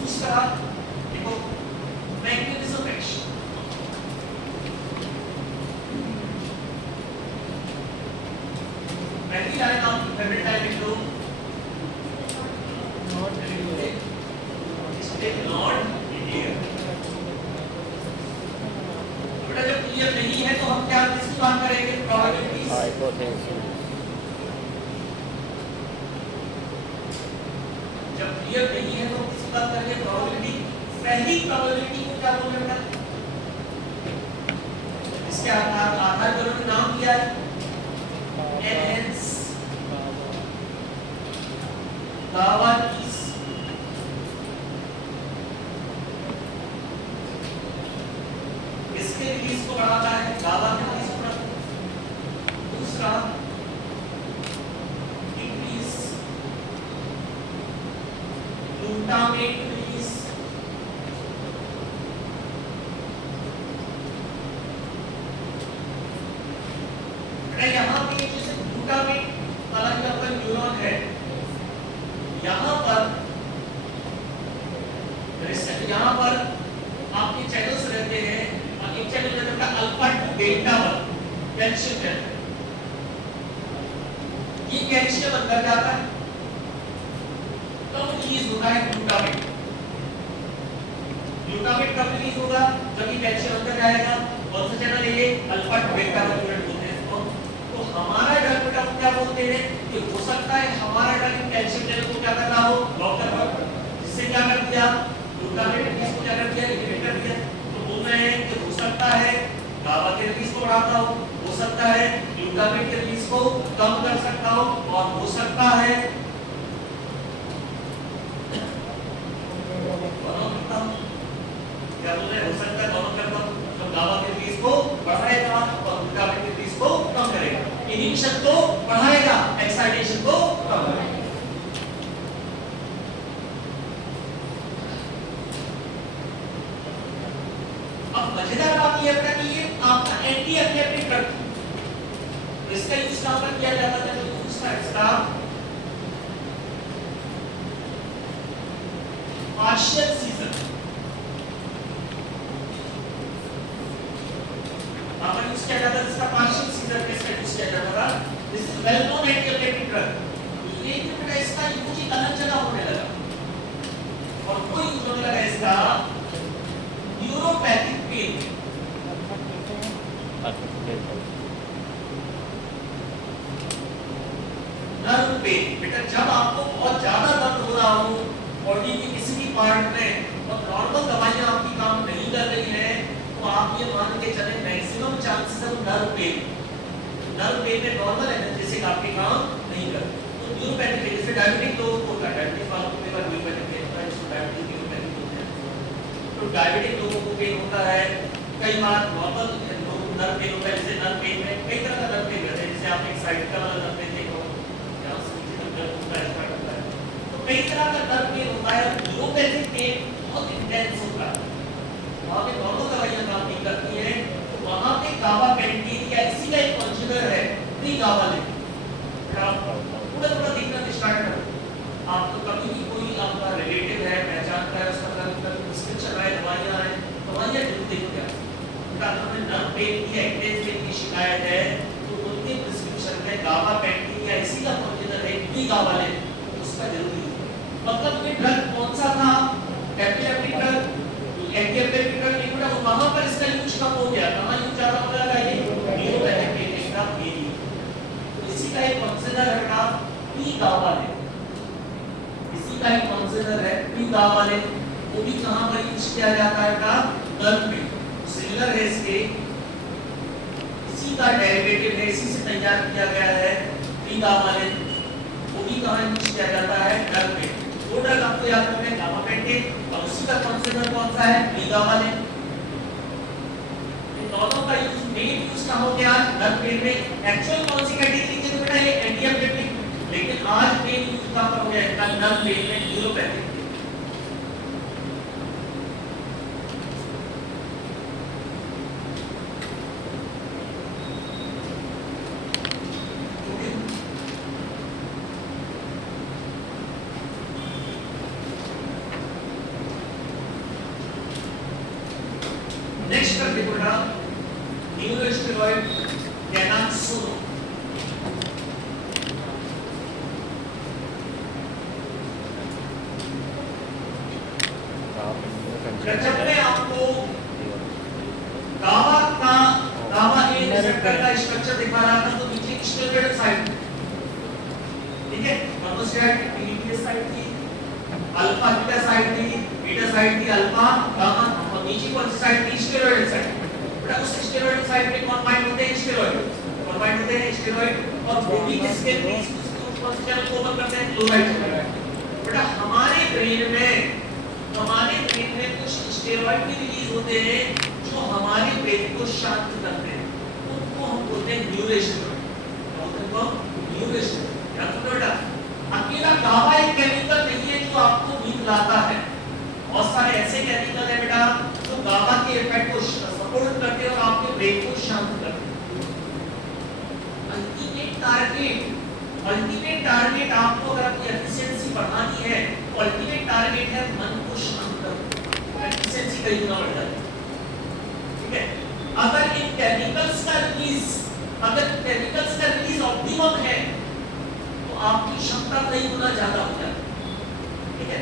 दूसरा देखो मैग्नेटिज्म ऑफ एक्शन। पहली लाइन आपकी फेवरेट लाइन लिख लो, नॉट क्लियर। बेटा जब क्लियर नहीं है तो हम क्या किसकी बात करेंगे? प्रोबेबिलिटीज। जब क्लियर नहीं है तो हम किसकी बात करेंगे? प्रोबेबिलिटी। पहली प्रोबेबिलिटी को क्या बोलते हैं बेटा? इसके आधार पर उन्होंने नाम दिया है एनहेंस गावा कीज। इसके रिलीज को बढ़ाता है, गावा के रिलीज को बढ़ाता है। दूसरा इंक्रीज ग्लूटामेट रिलीज। यहाँ पे जैसे ग्लूटामेट वाला जो आपका न्यूरॉन है, यहाँ पर आपके चैनल्स रहते हैं। एक चैनल रहता है alpha two beta 1 calcium channel. ये कैल्शियम अंदर जाता है तब रिलीज होता है ग्लूटामेट। ग्लूटामेट कब रिलीज होगा? जब ये कैल्शियम अंदर जाएगा। कौन सा चैनल है ये? अल्फा टू बीटा 1 बोलते हैं इसको। तो हमारा ड्रग बेटा क्या बोलते हैं कि हो सकता है हमारा ड्रग कैल्शियम चैनल को क्या कर रहा हो? ब्लॉक कर रहा हो। जिससे क्या कर दिया? ग्लूटामेट रिलीज को क्या कर दिया? इनहिबिट कर दिया। तो बोल रहे हैं कि हो सकता है गाबा के रिलीज को बढ़ाता हो सकता है ग्लूटामेट के रिलीज को कम कर सकता हो, और हो सकता है क्या बोल रहे हैं? हो सकता है दोनों करता हूं। तो गाबा के रिलीज को बढ़ाएगा और ग्लूटामेट के रिलीज को कम करेगा। इनहिबिशन को बढ़ाएगा, एक्साइटेशन को कम करेगा। अब मजेदार बात यह है कि ये आपका एंटी एपिलेप्टिक ड्रग, तो इसका यूज कहां पर किया जाता है? तो दूसरा इसका पार्शियल सीजन आपका यूज किया जाता है। इसका पार्शियल सीजन किसका यूज किया जाता था? This is well known anti epileptic drug. लेकिन बेटा इसका यूज एक अलग जगह होने लगा, और वो यूज होने लगा इसका न्यूरोपैथिक पेन। नर्व पेन बेटा जब आपको बहुत ज्यादा दर्द हो रहा हो बॉडी के किसी भी पार्ट में और नॉर्मल दवाइयां आपकी काम नहीं कर रही हैं, तो आप ये मान के चले maximum chances of nerve pain में नॉर्मल एनाल्जेसिक आपके काम नहीं करते। तो न्यूरोपैथिक जैसे डायबिटिक लोगों को होता है, डायबिटिक वालों को कई बार न्यूरोपैथिक पेन होता है, जिसको डायबिटिक न्यूरोपैथिक बोलते हैं। तो डायबिटिक लोगों को पेन होता है, कई बार नॉर्मल नर्व पेन होता है, जैसे नर्व पेन में कई तरह का नर्व पेन रहता है, जैसे आप एक साइड का वाला नर्व पेन देखो या नीचे तक दर्द होता है, ऐसा करता है, तो कई तरह का नर्व पेन होता है। न्यूरोपैथिक पेन बहुत इंटेंस होता है, वहाँ पे नॉर्मल दवाइयाँ काम नहीं करती हैं, तो वहाँ पे गाबापेंटिन या इसी का एक कॉन्जुगेट है प्रीगाबालिन, थोड़ा थोड़ा देखना स्टार्ट करो। आप तो कभी भी कोई आपका रिलेटिव है, पहचानता है, उसका कभी प्रिस्क्रिप्शन आए, दवाइयाँ जरूर देखते हैं। उनका अगर नर्व पेन की एक्टेंस पेन की शिकायत है तो उनके प्रिस्क्रिप्शन में गाबापेंटिन या इसी का कॉन्जुगेट है प्रीगाबालिन, उसका जरूरी है। मतलब ये ड्रग कौन सा था, एपिलेप्टिक ड्रग, एंटीएपिलेप्टिक ड्रग लिक्विड है, वहां पर इसका यूज कम हो गया, कहां यूज ज्यादा हो गया, ये न्यूरोपैथिक पेन का पेन। तो इसी का एक कॉन्जुगेट है प्रीगाबालिन, इसी का एक कॉन्जुगेट है प्रीगाबालिन, वो भी कहां पर यूज किया जाता है का नर्व में। सिमिलर है इसके, इसी का डेरिवेटिव है, इसी से तैयार किया गया है प्रीगाबालिन, वो भी कहां यूज किया जाता है नर्व में। वो ड्रग आपको याद रखना है गाबापेंटिन, और उसी का कॉन्जुगेट कौन सा है प्रीगाबालिन। इन दोनों का यूज मेन यूज कहां हो गया नर्व पेन में। एक्चुअल कौन सी कैटेगरी के बेटा ये एंटीएपिलेप्टिक, लेकिन आज मेन यूज कहां पर हो गया इसका नर्व पेन में, न्यूरोपैथिक। नेक्स्ट कर देखो बेटा न्यूरोस्टेरॉइड गैनाक्सोनो। जब मैं आपको गाबा ए रिसेप्टर का स्ट्रक्चर दिखा रहा था तो नीचे स्टेरॉइड साइड, ठीक है, मोनोस्टेरॉइड पीटीएस साइड थी, अल्फा बीटा साइड थी, बीटा साइड थी अल्फा गामा, और नीचे कौन सी साइड थी स्टेरॉइड साइड। बेटा उस स्टेरॉइड साइड में कौन बाइंड होते हैं स्टेरॉइड, कौन बाइंड होते हैं स्टेरॉइड, और वो भी किसके बीच कौन से चैनल को ओपन करते हैं क्लोराइड चैनल। बेटा हमारे ब्रेन में कुछ स्टेरॉइड भी रिलीज होते हैं जो हमारे ब्रेन को शांत करते हैं, उनको हम बोलते हैं न्यूरोस्टेरॉइड। क्या बोलते हैं वो न्यूरोस्टेरॉइड। याद रखो बेटा अकेला गाबा एक केमिकल नहीं है जो आपको नींद लाता है, बहुत सारे ऐसे केमिकल है बेटा जो गाबा के इफेक्ट को सपोर्ट करते हैं और आपके ब्रेन को शांत करते हैं। अल्टीमेट टारगेट आपको अगर अपनी एफिशिएंसी बढ़ानी है तो अल्टीमेट टारगेट है मन को शांत करना, एफिशिएंसी कई गुना बढ़ जाती है, ठीक है। अगर इन केमिकल्स का रिलीज ऑप्टिमम है तो आपकी क्षमता कई गुना ज्यादा हो जाती है, ठीक है।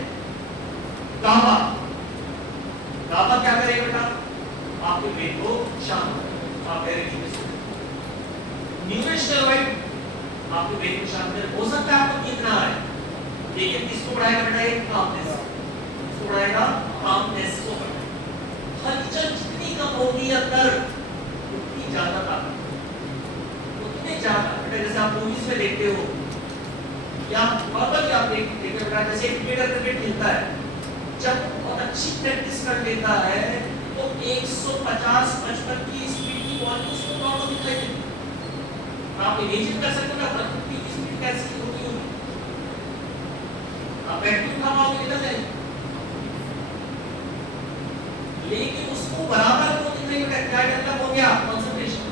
गाबा क्या करेगा बेटा, आपके ब्रेन को शांत करेगा, आप डायरेक्टली न्यूरोस्टेरॉइड आपके ब्रेन को शांत करेगा। हो सकता है आपको नींद ना आए, लेकिन किसको बढ़ाएगा बेटा, ये कामनेस, किसको बढ़ाएगा, कामनेस को बढ़ाएगा। हलचल जितनी कम होगी अंदर उतनी ज्यादा ताकत, उतने ज्यादा बेटा। जैसे आप मूवीज में देखते हो या नॉर्मली आप देखते हो बेटा, जैसे एक प्लेयर क्रिकेट खेलता है, जब बहुत अच्छी प्रैक्टिस कर लेता है तो 150-55 की स्पीड की बॉल उसको नॉर्मल दिखाई देती है। आप इमेजिन कर सकते हो ना की स्पीड कैसी होती होगी, आप बैटिंग उठाओगे कितना जाएगी, लेकिन उसको बराबर को दिख रही है, क्या डेवलप हो गया कंसंट्रेशन।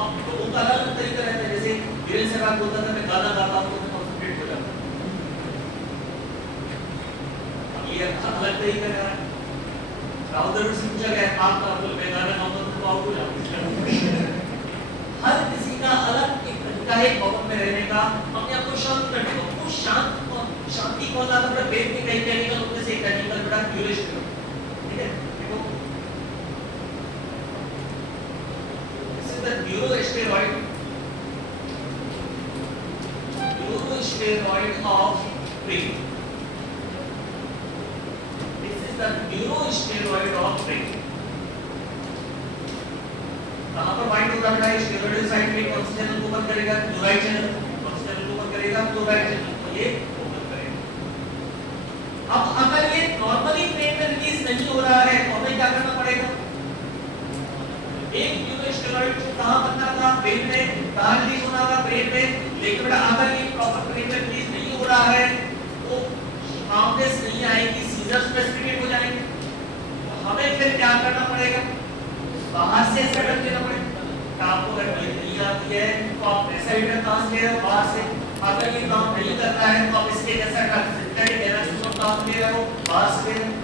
अब तो उनका अलग तरीका रहता है, जैसे वीरेंद्र सहवाग बोलता था मैं गाना गाता हूं तो कंसंट्रेट हो जाता हूं, अब ये अलग तरीका है। राहुल द्रविड़ से पूछा गया आप मैं गाना गाऊंगा तो आउट हो जाओगे। हर किसी का अलग एक तरीका है भवन में रहने का, अपने आप को शांत करने का। वो शांति कौन लाता है, ब्रेन के कई केमिकल उनमें से एक केमिकल बेटा न्यूरोस्टेरॉइड, ठीक है। देखो this is the neurosteroid of brain, this is the neurosteroid of brain. कहां पर बाइंड होगा बेटा, स्टेरॉइड साइड में कौन से चैनल को ओपन करेगा, क्लोराइड चैनल, कौन से चैनल को ओपन करेगा, क्लोराइड चैनल, तो ये ओपन करेगा। अब अगर ये नॉर्मली ब्रेन में रहा है तो हमें क्या करना पड़ेगा? एक न्यूरोस्टेरॉइड जो कहां बनना था ब्रेन में, कहां रिलीज होना था ब्रेन में, लेकिन बेटा अगर ये प्रॉपर ब्रेन में रिलीज नहीं हो रहा है तो कामनेस नहीं आएगी, सीजर्स प्रेसिपिटेट हो जाएंगे। तो हमें फिर क्या करना पड़ेगा? बाहर से सेटअप लेना पड़ेगा। आपको अगर नींद नहीं आती है तो आप ऐसा ही कहां से ले रहे हो? बाहर से। अगर ये काम नहीं कर रहा है तो आप इसके जैसा सिंथेटिक एनाक्सियोन काम ले रहे हो, बाहर से ले रहे हो।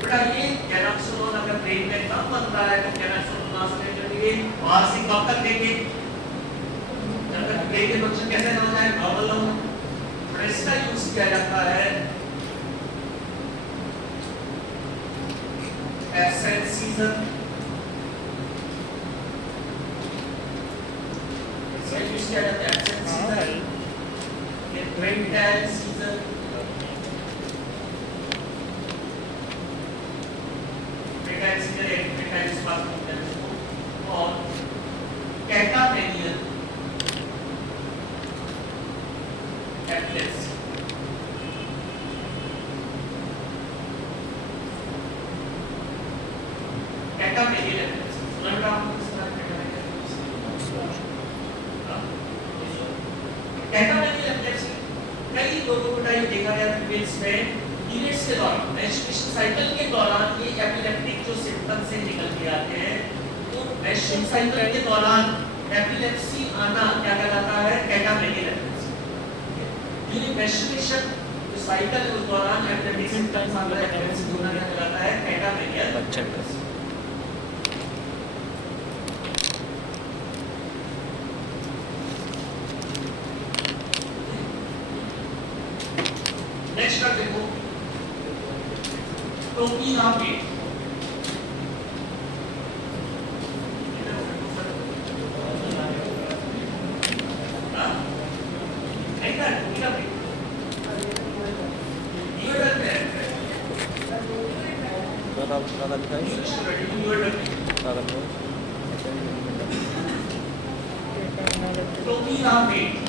बेटा ये एनाक्सियोन अगर ब्रेन में कम बन रहा है तो एनाक्सियोन ट्रांसफर करेंगे, बाहर से कब तक देंगे? जब तक ब्रेन के फंक्शन कैसे ना हो जाए, नॉर्मल ना हो। तो इसका यूज किया जाता है एब्सेंट सीजर। इसका यूज किया जाता है एब्सेंट सीजर, ये ट्रेंटल सीजर, ट्रेंटल सीजर एक ट्रेंटल पास होता है इसको, और कैटामेनियन एपिलेप्सी। कैटामेनियन एपिलेप्सी सुना बेटा आपने? कैटामेनियन एपिलेप्सी कई लोगों को ये देखा गया फीमेल्स में पीरियड्स के दौरान, मेंस्ट्रुएशन साइकिल के दौरान ये एपिलेप्टिक जो सिम्पटम्स से निकल के आते हैं। तो मेंस्ट्रुएशन साइकिल के दौरान एपिलेप्सी आना क्या कहलाता है? कैटामेनियन एपिलेप्सी। ड्यूरिंग मेंस्ट्रुएशन जो साइकिल है उस दौरान एपिलेप्टिक सिम्पटम्स आते हैं, एपिलेप्सी होना क्या कहलाता है? कैटामेनियन एपिलेप्सी। नेक्स्ट कर देखो टोपीनापेट। टोपीनापेट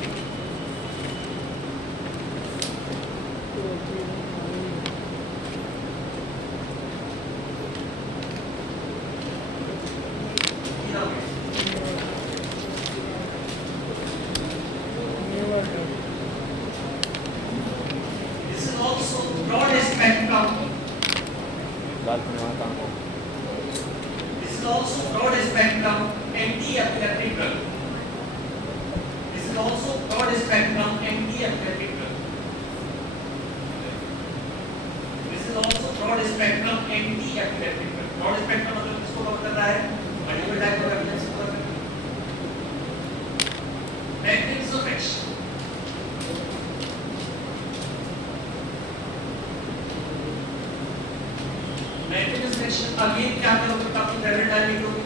अगेन क्या करोगे? काफी फेवरेट डायरेक्ट होगी।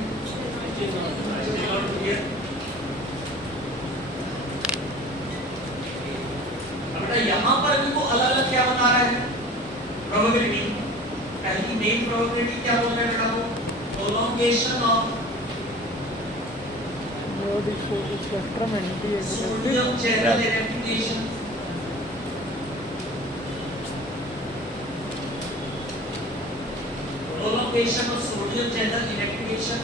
अब यहाँ पर भी वो अलग-अलग क्या बता रहा है? प्रोबेबिलिटी। पहली मेन प्रोबेबिलिटी क्या बोल रहे हैं बेटा? वो prolongation of sodium channel inactivation. Prolongation of sodium channel inactivation.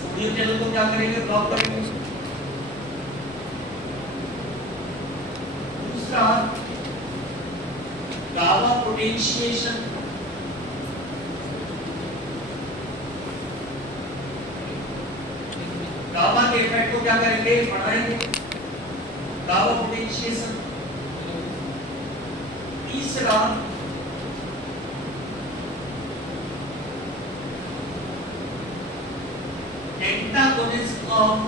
Sodium channel को क्या करेंगे? ब्लॉक करेंगे। दूसरा गामा पोटेंशिएशन। गामा के इफेक्ट को क्या करेंगे? बढ़ाएंगे। Gamma potentiation. तीसरा antagonism of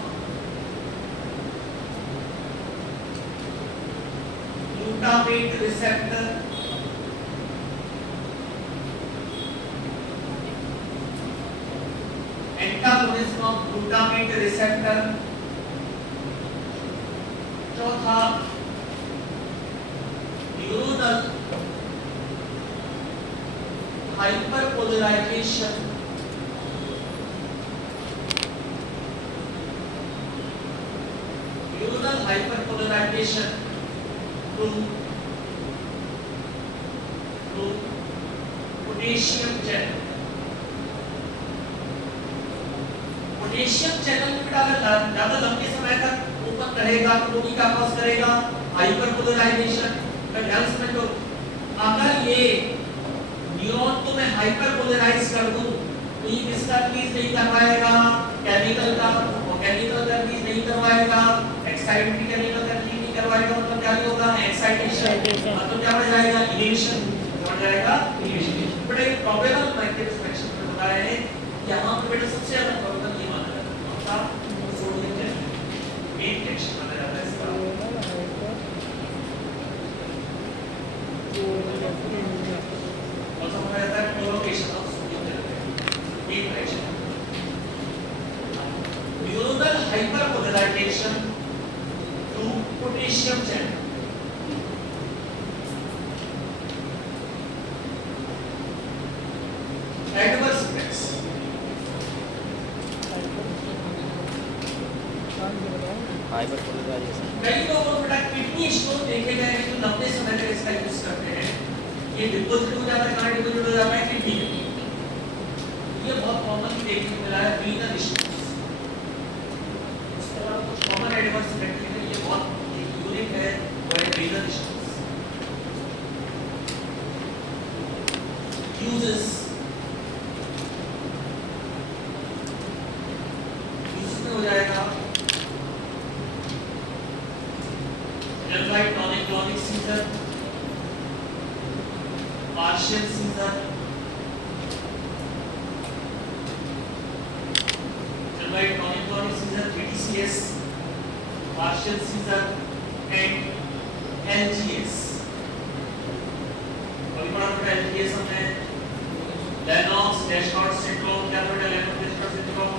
glutamate receptor, antagonism of glutamate receptor। चौथा neuronal hyperpolarization. neuronal hyperpolarization to potassium channel। Potassium channel में बेटा अगर ज्यादा लंबे समय तक ओपन रहेगा तो वो भी क्या कॉज करेगा, हाइपरपोलराइजेशन। का ध्यान समझो, अगर ये न्यूरॉन को मैं हाइपरपोलराइज कर दूं तो ये किसका रिलीज नहीं करवाएगा, केमिकल का, और केमिकल का रिलीज नहीं करवाएगा, एक्साइटमेंट केमिकल का रिलीज नहीं करवाएगा, मतलब क्या होगा, एक्साइटेशन, मतलब क्या बढ़ जाएगा, इरिटेशन बढ़ जाएगा, इरिटेशन। बट एक प्रोबेबल मैकेनिज्म एक्शन में बता रहे हैं यहां पे बेटा सबसे ज्यादा प्रोबेबल ये माना जाता है आपका सोडियम चैनल मेन एक्शन माना जाता है इसका। और समझा जाता है collocation of sodium channel main action. Neuronal hyperpolarization through potassium channel. Adverse effects, hyperpolarization. कई लोगों को बेटा किडनी स्टोन देखे गए हैं जो लंबे समय तक इसका यूज करते हैं, ये डिपॉजिट हो जाता है, कहां डिपॉजिट हो जाता है, किडनी में। ये बहुत कॉमन देखने को मिला है, रीनल स्टोन्स। उसके अलावा कुछ कॉमन एडवर्स इफेक्ट है, ये बहुत यूनिक है, वो है रीनल स्टोन्स। यूजेस हो जाएगा एल्वाइट टॉनिक सीजर, पार्शियल सीजर, एल्वाइट tonic seizure, PTCS, partial seizure and LGS। अभी पढ़ा था LGS हमने, लेनॉक्स डैशबोर्ड सिंड्रोम, क्या था लेनॉक्स डैशबोर्ड सिंड्रोम,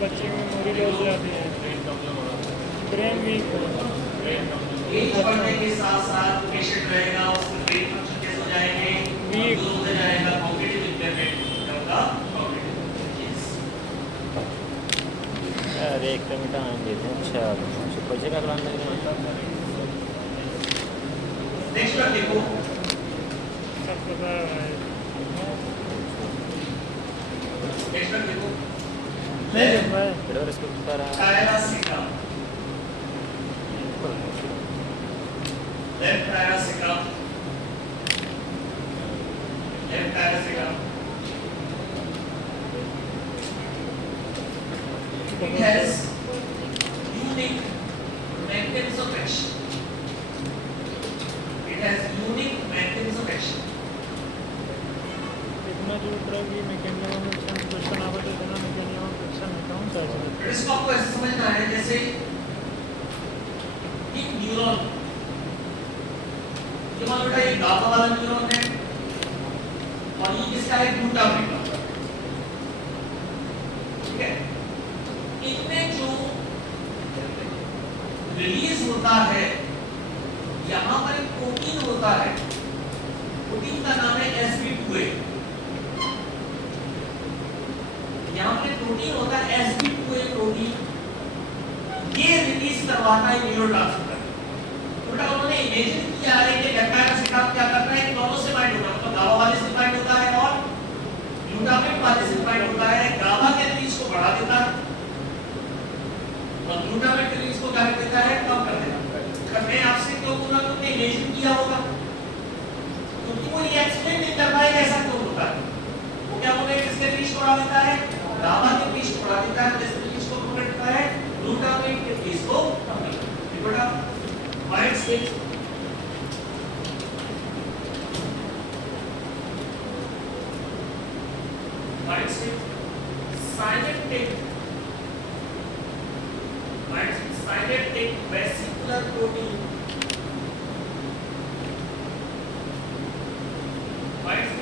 बच्चे में मेमोरी लॉस हो जाती है, ब्रेन वीक, एज बढ़ने के साथ साथ पेशेंट रहेगा, उसके ब्रेन फंक्शन कैसे हो जाएंगे, वीक हो जाएगा, कॉग्निटिव इम्पेयरमेंट होगा, कॉग्निटिव यस। अरे एक तो मिटा हम देते हैं। अच्छा पैसे का प्लान लग रहा है। नेक्स्ट बार देखो, सब पता है। नेक्स्ट बार देखो, नहीं देख पाए। बेटा इसको कर रहा है। पैरासिटा, लेफ्ट पैरासिटा, लेफ्ट पैरासिटा, it has unique mechanism of action, it has unique mechanism of action। इतना जो ड्रग ये मैकेनिज्म ऑफ एक्शन क्वेश्चन आवा तो इतना मैकेनिज्म ऑफ एक्शन है कौन सा है? फिर इसको आपको ऐसे समझना है जैसे कि न्यूरॉन, ये मान लो बेटा ये गाबा वाला न्यूरॉन है और ये किसका है, ग्लूटामेट का, ठीक है। इनमें जो रिलीज होता है, यहां पर एक प्रोटीन होता है, प्रोटीन का नाम है sp2a। यहां पे प्रोटीन होता है sp2a प्रोटीन, ये रिलीज करवाता है न्यूरोट्रांसमीटर। तो बेटा उन्होंने इमेजिन किया है कि पैरासिटामोल क्या करता है, दोनों से बाइंड होता है, तो गाबा वाले से बाइंड होता है और ग्लूटामेट वाले से बाइंड होता है। गाबा के रिलीज को बढ़ा देता है और ग्लूटामेट के रिलीज को क्या कर देता है, कम कर देता है। मैं आपसे क्यों बोला, तुमने इमेजिन किया होगा, क्योंकि वो ये एक्सप्लेन नहीं कर पाएगा ऐसा क्यों होता है। वो क्या बोले, किसके रिलीज को बढ़ा देता है, गाबा के रिलीज को बढ़ा देता है, जिसके रिलीज को कम करता है, ग्लूटामेट के रिलीज को कम करता है। ये बड़ा wide space synaptic vesicular protein,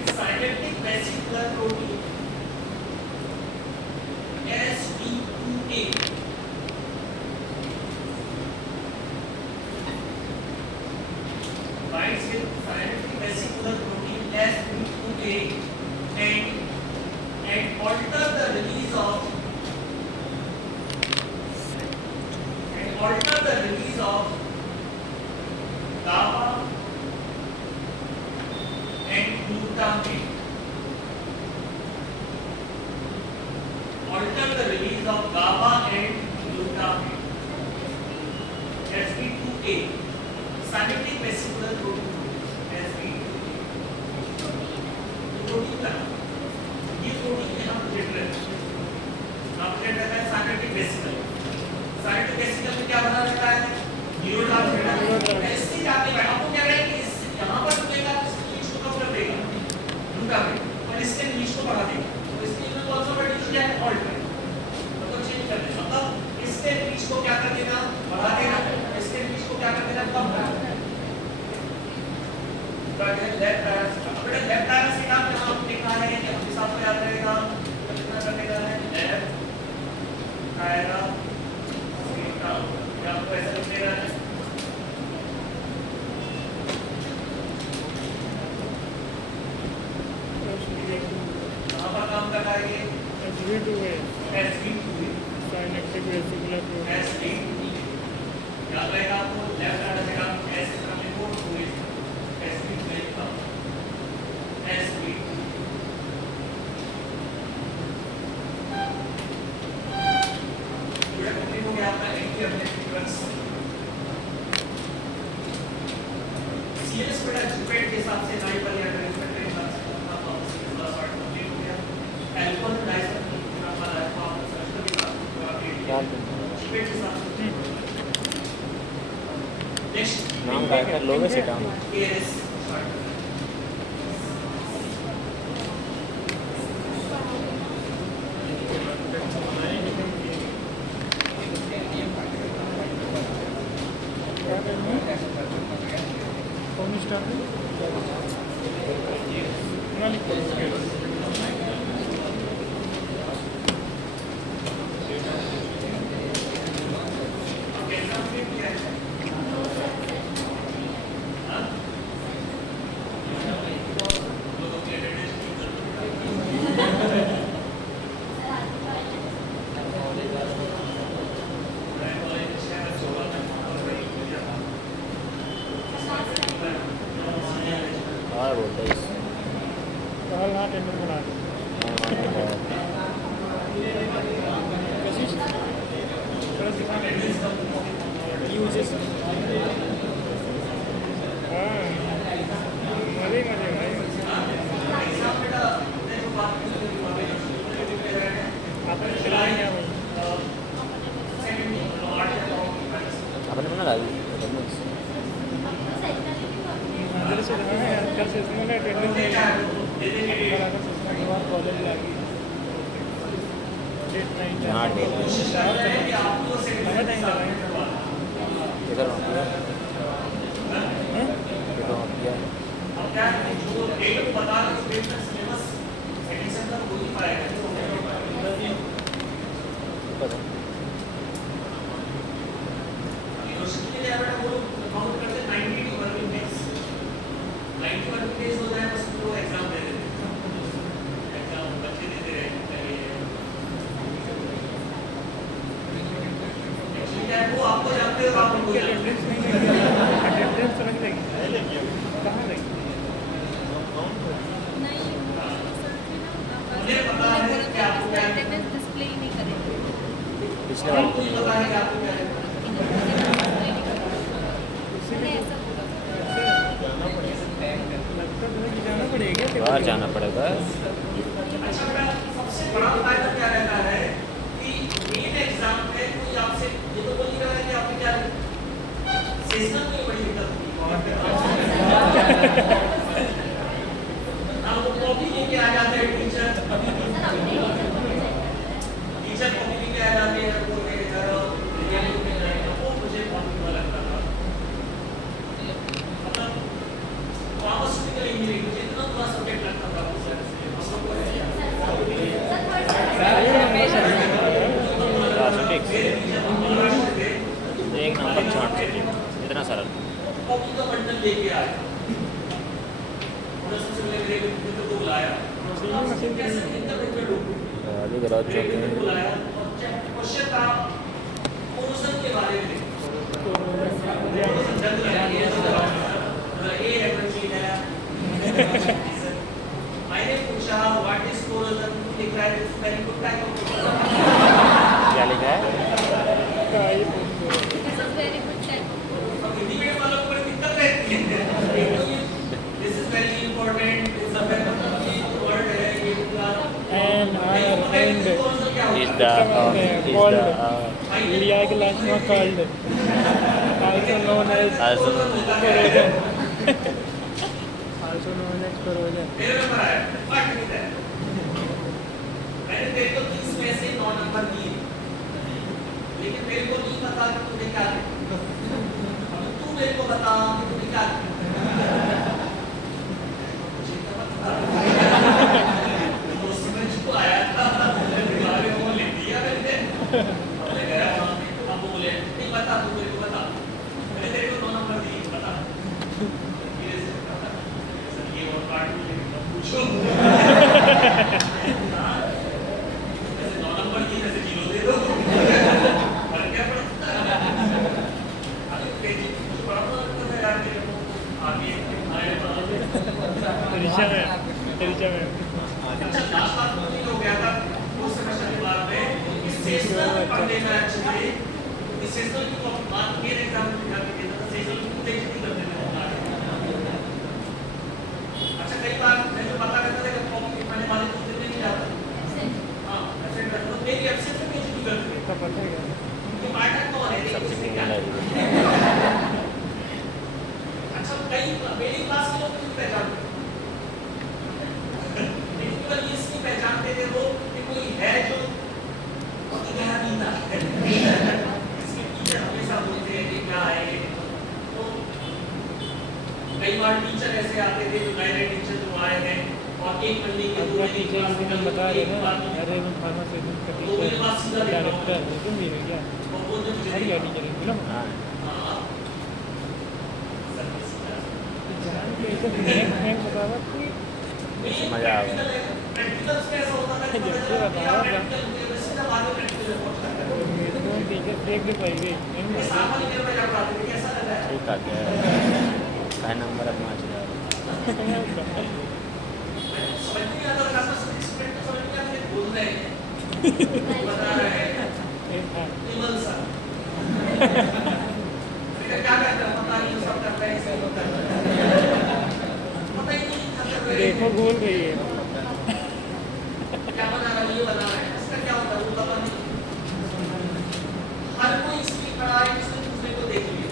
synaptic vesicular protein SV2A, binds with synaptic vesicular protein SV2A and alter the release of GABA and glutamate, alter the release neurotransmitter इससे जाके आपको क्या करेगा कि यहाँ पर रुकेगा तो नीच को कम कर देगा रुका के और इसके नीच को बढ़ा देगा तो इसके में कौन सा वर्टिकल क्या है ऑल्ट है मतलब चेंज कर देगा मतलब इसके नीच को क्या कर देगा बढ़ा देगा इसके नीच को क्या कर देगा कम कर देगा लेफ्ट पैरास के नाम यहाँ लिखा है कि हमेशा आपको याद रहेगा कितना करने का है लेफ्ट पैरा सीटा या आपको ऐसा लिख देना है कहाँ पर काम कर रहा है ये SV2A SV2 synaptic vesicular protein SV2 याद रहेगा आपको लेफ्ट पैरास के नाम S तरह में कोड हुए SV2 का SV2 हो गया आपका एंटीअपनेफ्रिक्स सीएस बेटा जुपेट के हिसाब से नाई पर या ट्रांसफर के हिसाब से अपना पॉलिसी का शॉर्ट कंप्लीट हो गया एल्कोहल डाइसल्फाइड का हमारा फॉर्म सर्च के साथ क्या जुपेट के हिसाब से नेक्स्ट नाम का है लोगे से डाउन केएस कौन स्टार्ट है मालिक और बोलते हैं कल ना टेंडर बना दो यूजेस हाँ मजे मजे भाई आपने चलाया क्या भाई आपने बना डाली अंदर से रहा है अंदर से इसमें ना टेंडर नहीं है कॉलेज लगी डेट नाइन हाँ डेट हमें टाइम लगा इधर वहाँ किया इधर वहाँ किया अब क्या है कि जो डेट बता रहे हैं डेट का सिलेबस एडिशन का हो ही पाएगा पता यूनिवर्सिटी के लिए बेटा वो काउंट करते हैं 90 वर्किंग डेज 90 वर्किंग डेज हो जाए बस वो एग्जाम दे देते हैं एग्जाम बच्चे देते हैं एक्चुअली क्या है वो आपको जानते हो आप उनको जानते हो अटेंडेंस रख देगी कहाँ देगी मुझे पता है कि आपको क्या डिस्प्ले ही नहीं करेंगे पिछले बार मुझे पता है कि आपको क्या है जाना पड़ेगा बाहर जाना पड़ेगा अच्छा बेटा सबसे बड़ा फायदा क्या रहता है कि मेन एग्जाम में कोई आपसे ये तो बोल ही रहा है कि आपने क्या सेशनल में बड़ी दिक्कत होगी हम लोग कॉपी लेके आ जाते हैं टीचर कॉपी लेके आ जाते हैं वो मेरे घर वो मुझे बहुत बुरा लगता था मतलब फार्मास्यूटिकल इंजीनियरिंग मुझे इतना बुरा सब्जेक्ट लगता था उस वजह से हम लोग एक नंबर छाट से इतना सरल कॉपी का बंडल लेके आया उन्होंने सबसे पहले मेरे मित्र को बुलाया कैसे इंटरप्रेट हो अभी गराज जो मेरे मित्र को बुलाया और क्वेश्चन था कोरोजन के बारे में कोरोजन जंग लगी है ये एनर्जी है मैंने पूछा व्हाट इज कोरोजन लिख रहा है it's very good type of क्या लिखा है this is very good time Hindi में वालों को बड़ी दिक्कत रहती है एक तो ये this is very important it's a very word है ये पूरा And I find is the लिया के लास्ट में called also known as Also corrosion. Also known as corrosion. मेरे नंबर आया पार्ट नहीं है मैंने तेरे को 30 में से 9 नंबर दिए लेकिन मेरे को नहीं पता कि तूने क्या किया अब तू मेरे को बता कि तूने क्या किया मुझे क्या पता तो समझ को आया था दिमाग में वो ले दिया मैंने हमने गया वहाँ पे अब वो बोले नहीं पता तू मेरे को बता मैंने तेरे को 9 नंबर दिए बता धीरे से बता सर ये और पार्ट में पूछो ऐसे 9 नंबर दिए ऐसे 0 दे दो फर्क क्या पड़ता है अरे तेजी कुछ बड़ा तो लगता है यार मेरे को आगे आए Terisha में अच्छा लास्ट बार तो नहीं हो गया था वो सेमेस्टर के बाद में इस सेशनल पढ़ लेना एक्चुअली इस सेशनल की तो बात मेरे एग्जाम में ध्यान देता था सेशनल को देख नहीं करते थे अच्छा कई बार मैं जो पता करता था कि कॉपी पढ़ने वाले तो दिन में नहीं जाता हां ऐसे करता तो मेरी एब्सेंट में पेज नहीं करते का पता है क्या? ये पार्ट कौन है सबसे इससे कॉमन क्या है अच्छा कई मेरी क्लास के लोग नहीं पहचानते लेकिन केवल ये इसकी पहचानते थे वो कि कोई है जो बहुत गहरा नींदा है इसके टीचर हमेशा बोलते हैं कि क्या है ये तो कई बार टीचर ऐसे आते थे जो नए नए टीचर जो आए हैं और एक महीने के दो अपना महीने टीचर क्लास भी में हम बता रहे थे बार अरे मैं फार्मास्यूटिकल का तो मेरे पास सीधा टीचर देखा डायरेक्टर तुम भी है क्या और वो जो मुझे हर क्या टीचर है फिल्म हाँ हाँ सर्विस एग्जाम के ऐसे बैंक बता रहा कोई मजा आ गया प्रैक्टिकल्स में ऐसा होता था कि जब से बताया था। प्रैक्टिकल में सीधा बाद में प्रैक्टिकल रिपोर्ट करता है मेरे को टीचर देख भी पाई गई ये साफ वाली मेरे में लग रहा था कि कैसा लग रहा है ठीक आ गया कहा नंबर अपना चला मैं समझ नहीं आता क्लास में स्टूडेंट को समझ नहीं आता कि बोल रहे हैं बता रहे हैं निमल सर फिर क्या करते हैं पता नहीं सब करते हैं इसे लोग करते हैं पता ही नहीं क्या कर रहे हैं देखो भूल रही है क्या बना रहा है ये बना रहा है इसका क्या होता है वो पता नहीं हर कोई इसमें खड़ा है किसी दूसरे को देख लिया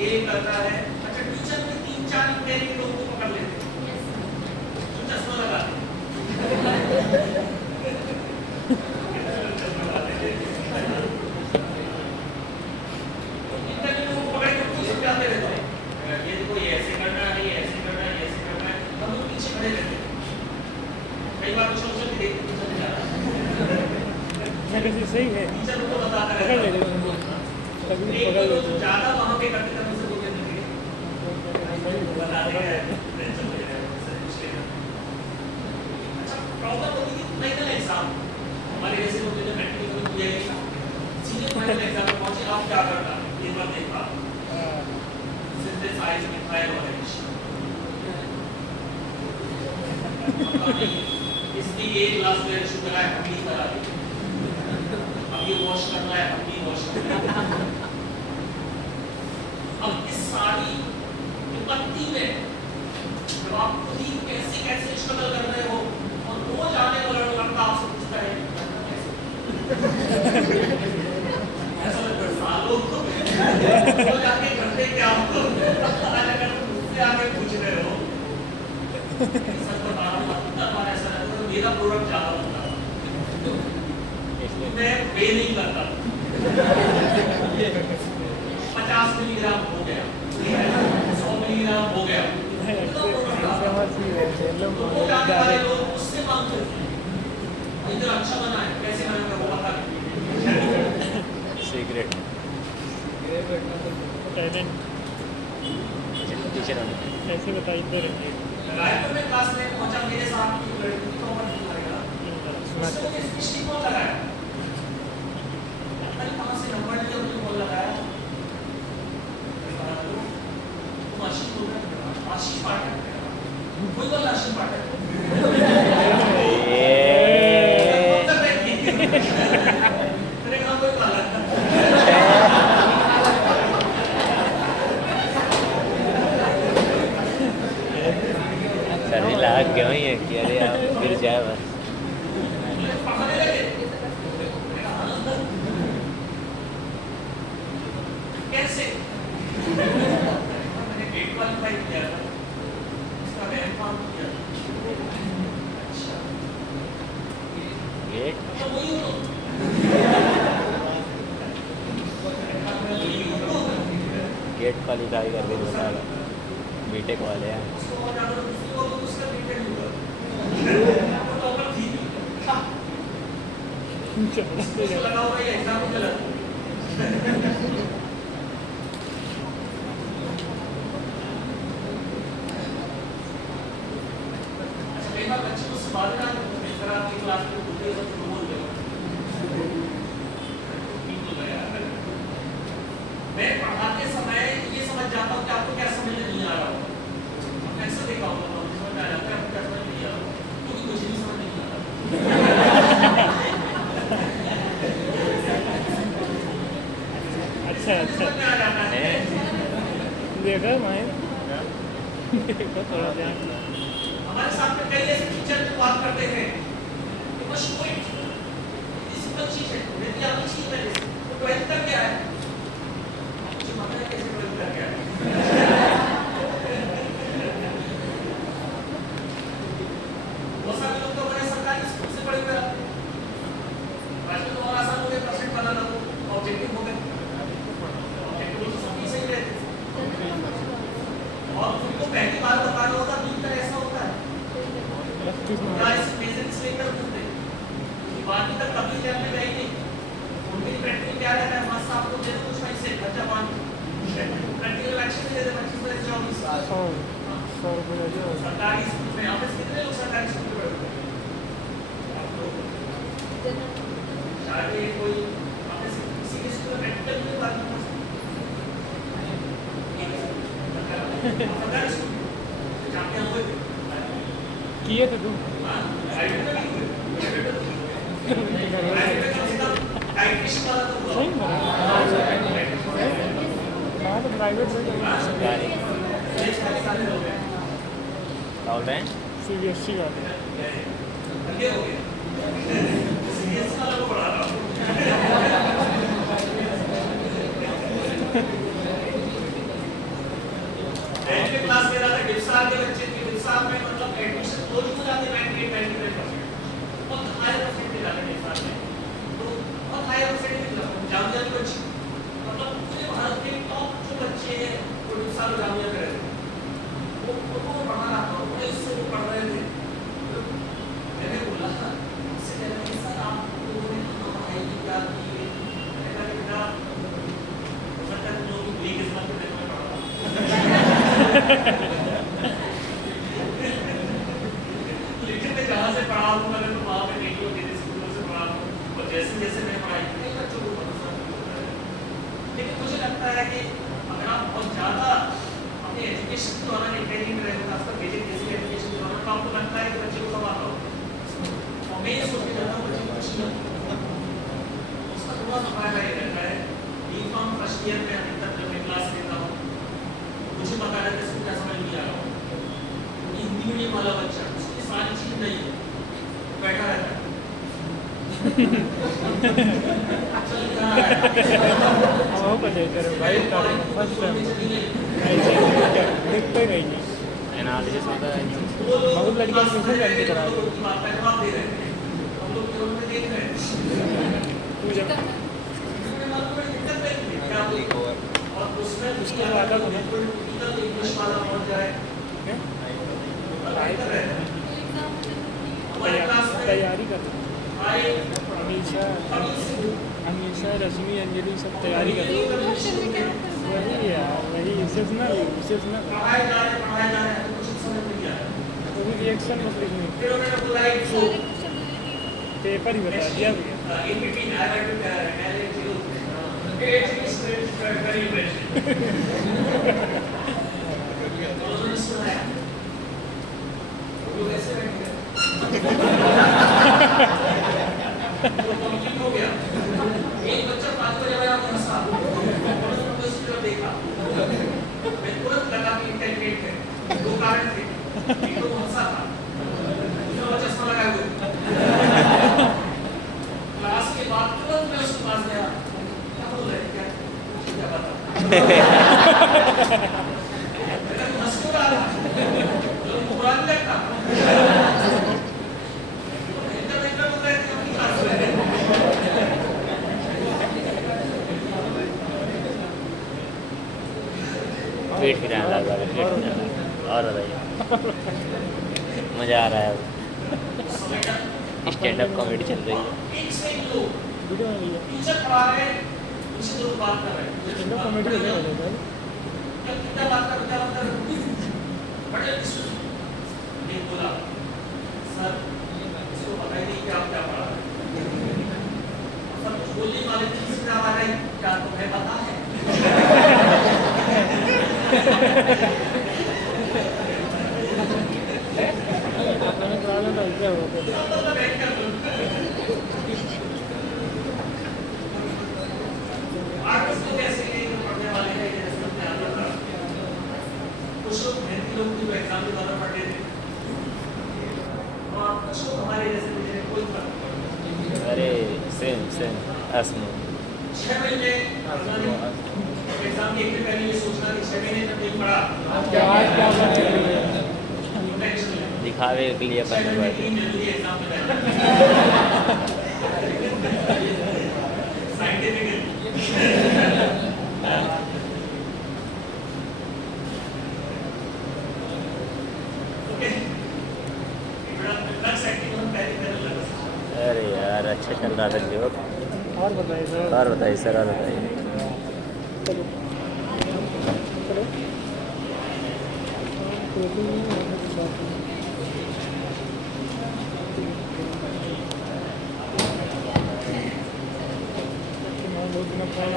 ये करता है अच्छा टीचर भी 3-4 इंटेली के लोगों को पकड़ लेते हैं जो चश्मा लगाते हैं इंटेली लोगों को पकड़ के कुछ समझाते रहते हैं ये देखो ये ऐसे करना है ये ऐसे करना है ये ऐसे करना है हम लोग पीछे खड़े रहते हैं कई बार कुछ लोग देखते हैं चले जा रहा है मैं कैसे सही है टीचर को बताता पकड़ रहता लेते है तुमको कभी एक पकड़ तो लेते ज्यादा वहां पे करते थे मुझसे बोलते थे बताते हैं टेंशन ले रहे हैं मुझसे अच्छा प्रॉब्लम होती थी फाइनल एग्जाम हमारे जैसे लोग जो प्रैक्टिकल में किया गया सीधे फाइनल एग्जाम में पहुंचे आप क्या करना ये बात देखा सिंथेसाइज मिथाइल और इसकी एक ग्लास में शुगर है हम भी करा देंगे अब ये वॉश करना है हम भी वॉश करना है अब इस सारी विपत्ति में जब आप खुद ही कैसे कैसे स्ट्रगल कर रहे हो और रोज आने वाला लड़का आपसे पूछता है ऐसा लगता है सालों को रोज आके करते क्या हो आज अगर मुझसे आके पूछ रहे हो सच बता रहा हूँ तुम्हारा ऐसा लगता है मेरा प्रोडक्ट ज्यादा होता है मैं वे नहीं करता 50 मिलीग्राम हो गया 100 मिलीग्राम हो गया तो वो जाने वाले लोग उससे मांगते थे इधर अच्छा बना है कैसे बना वो बता सीक्रेट टैलेंट टीचर ऐसे बताइए रहिए रायपुर में क्लास में पहुंचा मेरे साथ की लड़की को और मारेगा उसने मुझे स्पेशली कॉल लगाया अरे कहां से नंबर लिया मुझे कॉल लगाया तुम आशीष बोल रहे हो आशीष पाठक कोई बोल आशीष पाठक तेरे नाम कोई काला सर्दी लाग गया ही है कि अरे आप फिर जाए बस पकड़ने लगे गेट क्वालिफाई कर भी बता रहा बीटेक वाले हैं उसको और ज़्यादा दूसरी को तो उसका बीटेक होगा वो टॉपर थी उसको लगा होगा ये एग्जाम में गलत अच्छा कई बार बच्चे मुझसे बात ना इस तरह आपकी क्लास में बोलते हैं तो बोल देगा मैं पढ़ाते समय ये समझ जाता हूँ कि आपको क्या समझ में नहीं आ रहा होगा आपने अक्सर देखा होगा तो समझ में आ जाता है आपको क्या समझ नहीं आ रहा क्योंकि मुझे भी समझ नहीं आ रहा अच्छा अच्छा समझ में आ जाता है देखा मैं देखो थोड़ा ध्यान हमारे सामने कई ऐसे टीचर जो बात करते हैं कि बस कोई सिंपल चीज है यदि आपकी चीज है तो 12th तक क्या है मुझे पता नहीं कैसे 12th तक क्या है बहुत सारे लोग तो हमारे सरकारी स्कूल से पढ़े हुए आते हैं आजकल तो और आसान हो गया परसेंट बनाना हो ऑब्जेक्टिव हो गए ऑब्जेक्टिव तो सबकी सही रहते हैं और उनको पहली बार बताना होता है बीच ऐसा होता है या इस पेशेंस लेकर बोलते हैं बाकी तक कभी लैब में गई नहीं उनकी प्रैक्टिकल क्या रहता है मास्टर आपको दे दो कुछ पैसे खर्चा पानी प्रैक्टिकल एक्शन दे दे 25 से 24 100 रुपये दिया सरकारी स्कूल में आप कितने लोग सरकारी स्कूल में पढ़ते हैं आप लोग शायद ये कोई आपने किसी के स्कूल में प्रैक्टिकल में बात नहीं कर सकते सरकारी स्कूल जहाँ पे हम हुए थे किए थे तुम प्राइवेट में नहीं हुए प्राइवेट में कम से कम डाइटिशियन वाला तो हुआ सही में मैं तो प्राइवेट में सरकारी सारे लोग हैं ऑल राइट CBSE वाले अंधे हो गए सीरियस वाला को पढ़ा रहा हूँ पहले क्लास में रहा था डिप्सार के बच्चे थे डिप्सार में मतलब एडमिशन क्लोज हो जाते 98-99% बहुत हाई परसेंट मिला था डिप्सार में तो बहुत हाई परसेंट मिला जामिया के बच्चे मतलब पूरे भारत के टॉप जो बच्चे हैं वो डिप्सार में जामिया कर रहे थे वो पढ़ा रहा था वो इससे वो पढ़ रहे थे मैंने बोला इससे कहना कि सर आप लोगों ने पढ़ाई की क्या की मैंने कहा कि बेटा हो सकता है तुम लोग की बुरी किस्मत में मैं पढ़ा रहा हूँ लेकिन मैं जहाँ से पढ़ा हूँ मैंने तो वहाँ पे नहीं होती थी स्कूलों से पढ़ा हूँ और जैसे जैसे मैं पढ़ाई की कई बच्चों को भरोसा नहीं होता है लेकिन मुझे लगता है कि अगर आप बहुत ज़्यादा अपने एजुकेशन के दौरान इंटेलिजेंट रहे हो खासकर बेसिक एजुकेशन के दौरान तो आपको लगता है कि बच्चे को सब आता हो और मैं ये सोच के जाता हूँ बच्चे को कुछ नहीं उसका थोड़ा सा फायदा ये रहता है B.Com फर्स्ट ईयर में अधिकतर जब मैं क्लास लेता हूँ मुझे पता रहता है इसको क्या समझ नहीं आ रहा हो हिंदी मीडियम वाला बच्चा उसकी सारी चीज़ नहीं है बैठा रहता है चल रहा है वो को ले कर भाई फर्स्ट टाइम ऐसे देखते ही नहीं एनालिसिस होता है बहुत लड़कियों को सब करके करा दो जवाब दे रहे हैं हम लोग केवल में देख रहे हैं तू जब इसमें मालूम है दिक्कत है क्या और उसमें उसको तो आता तो नहीं इंग्लिश वाला पहुंच जाए पढ़ाई कर रहे हैं हमारी क्लास में तैयारी कर रहे हैं आए अमीशा रश्मि अंजलि सब तैयारी कर रहे हैं वही यार वही सीजनल पढ़ाए जा रहे हैं कुछ समझ नहीं आ रहा वो भी रिएक्शन मत लिखनी फिर उन्होंने बोला एक जो पेपर ही बता दिया भैया in between I had to manage you it is very impressive तो उन्होंने सुनाया वो लोग ऐसे बैठे तो कंप्लीट हो गया एक बच्चा 5 बजे आया हंसा उन्होंने उसकी तरफ देखा मैं तुरंत लगा कि इंटेलिजेंट है दो कारण थे एक तो हंसा था दूसरा बच्चा चश्मा लगाए हुए क्लास के बाद तुरंत मैं उसके पास गया क्या बोल रहे क्या क्या बता मैं हंस क्यों रहा था जो बुरा नहीं लगता इंटरनेट बोल रहे थे अपनी क्लास में पेट भी रहने लगा पेट भी रहने लगा और बताइए मज़ा आ रहा है स्टैंड अप कॉमेडी चल रही है एक से एक लोग वीडियो में लिया फ्यूचर पढ़ा रहे हैं, उसी लोग बात कर रहे हैं। स्टैंड अप कॉमेडी हो जाएगा भाई क्या कितना बात कर क्या बात कर बड़े ये बोला सर इसको पता ही नहीं कि आप क्या पढ़ा रहे हैं। सर कुछ बोलने वाले चीज से आ रहा है क्या तुम्हें पता है? मैंने करा लेना ऐसे हो गया आर्टिस्ट को कैसे पढ़ने वाले हैं जैसे अपने आप बता कुछ लोग मेहनती लोग जो एग्जाम के द्वारा पढ़ते थे और कुछ लोग हमारे जैसे मुझे कोई फर्क नहीं अरे सेम सेम असमो 6 महीने एग्जाम के एक दिन पहले ये सोचना कि 6 महीने तक नहीं पढ़ा क्या करने टेंशन ले दिखावे के लिए पढ़ने पड़ते जल्दी एग्जाम में साइंटिफिकली ओके ड्रग्स एक्टिंग हम पहले कर लगा अरे यार अच्छा चल रहा था जोक और बताइए सर और बताइए सर और बताइए चलो चलो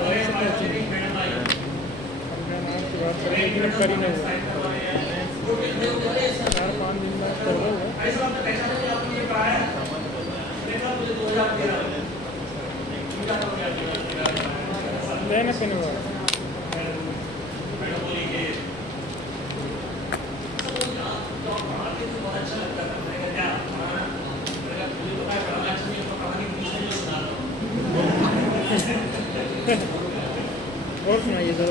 अरे हमारे ट्रेनिंग मैडम आई करी नहीं हुआ ऐसा 4-5 दिन बाद कर रहे हैं आपने पहचाना कि आपने ये पढ़ाया देखा मुझे 2013 में लेने से नहीं हुआ मैडम बोली कि सब लोग आप पढ़ाते तो बहुत अच्छा लगता था मैंने कहा क्या पढ़ाना मैंने कहा मुझे तो पढ़ाना अच्छा नहीं है पढ़ाने की नहीं सुना दो और सुनाइए सर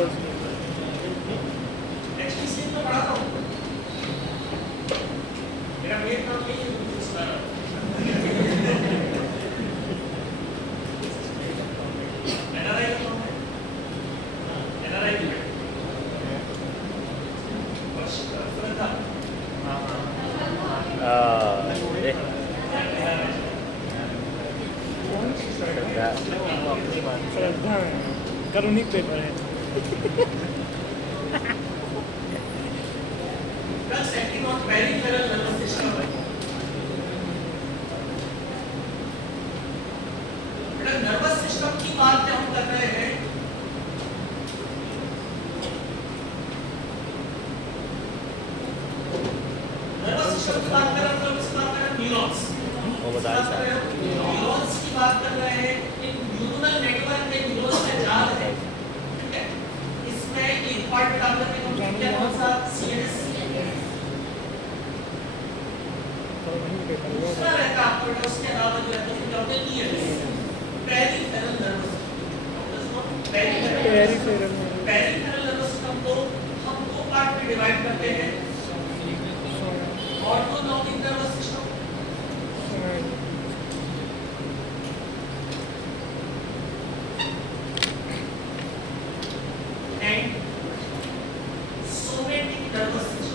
नेक्स्ट सीन में पढ़ाता हूँ मेरा मेन काम नहीं है मुझे सुना रहा एनआरआई का काम है एनआरआई की बस श्रद्धा अरे श्रद्धा कारुणिक पेपर है Drugs acting on peripheral nervous system. बेटा नर्वस सिस्टम की बात जब हम कर रहे हैं नर्वस सिस्टम की बात कर रहे हैं तो इसकी बात कर रहे हैं न्यूरॉन्स वो बताइए सर न्यूरॉन्स की बात कर रहे हैं एक न्यूरल नेटवर्क के न्यूरॉन्स का जाल है ठीक है इसमें एक पार्ट डाल करके हम क्या कौन सा सीएनएस दूसरा रहता है आपको उसके अलावा जो रहता है क्या होता है ENS peripheral nervous system peripheral nervous system को हम दो पार्ट में डिवाइड करते हैं autonomic nervous system and somatic nervous system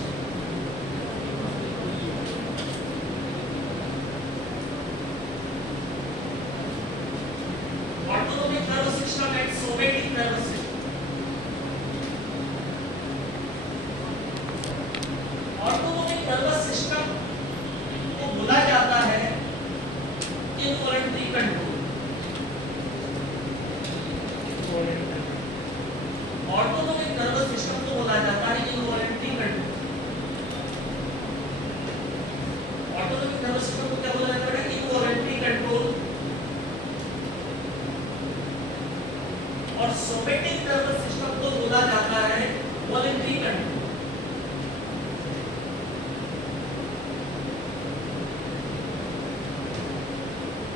autonomic nervous system and somatic nervous system autonomic nervous system को बोला जाता है involuntary control autonomic nervous system को बोला जाता है involuntary control autonomic nervous system को क्या बोला जाता है इनवॉलंटरी कंट्रोल और सोमेटिक नर्वस सिस्टम को बोला जाता है voluntary control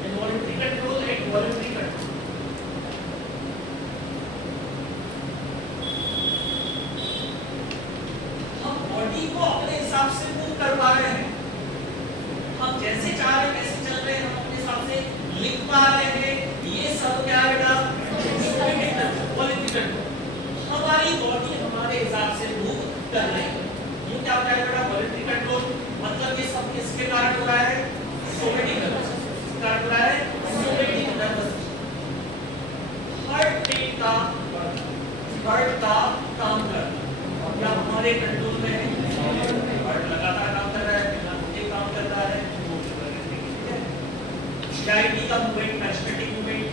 involuntary control and voluntary control हम बॉडी को अपने हिसाब से मूव कर पा रहे हैं हम जैसे चाह रहे हैं कैसे चल रहे हैं हम अपने हिसाब से लिख पा रहे हैं ये सब क्या है बेटा वॉलंटरी कंट्रोल हमारी बॉडी हमारे हिसाब से मूव का हार्ट का काम करना, क्या हमारे कंट्रोल में है? हार्ट लगातार काम कर रहा है, बिना रुके काम कर रहा है। GIT का मूवमेंट, पेरिस्टेटिक मूवमेंट,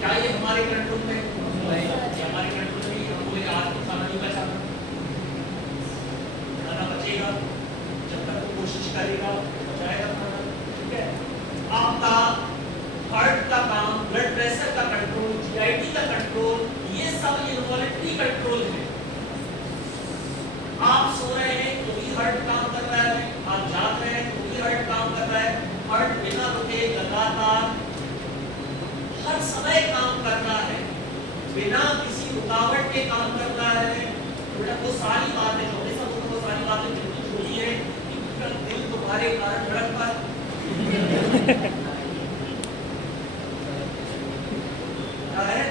क्या ये हमारे कंट्रोल में है? नहीं, ये हमारे कंट्रोल में नहीं। हम बोले आज तो खाना नहीं बचा, खाना बचेगा, जब तक वो कोशिश करेगा बचाएगा खाना। ठीक है, आपका हार्ट का काम, ब्लड प्रेशर का कंट्रोल, GIT का कंट्रोल, ये सब इनवॉलंटरी कंट्रोल है। आप सो रहे हैं तो भी हार्ट काम कर रहा है, आप जाग रहे हैं तो भी हार्ट काम कर रहा है। हार्ट बिना रुके लगातार हर समय काम कर रहा है, बिना किसी रुकावट के काम कर रहा है। वो सारी बातें जो है सब वो सारी बातें बिल्कुल छोड़ी है कि दिल तुम्हारे कारण धड़कता है। क्या है?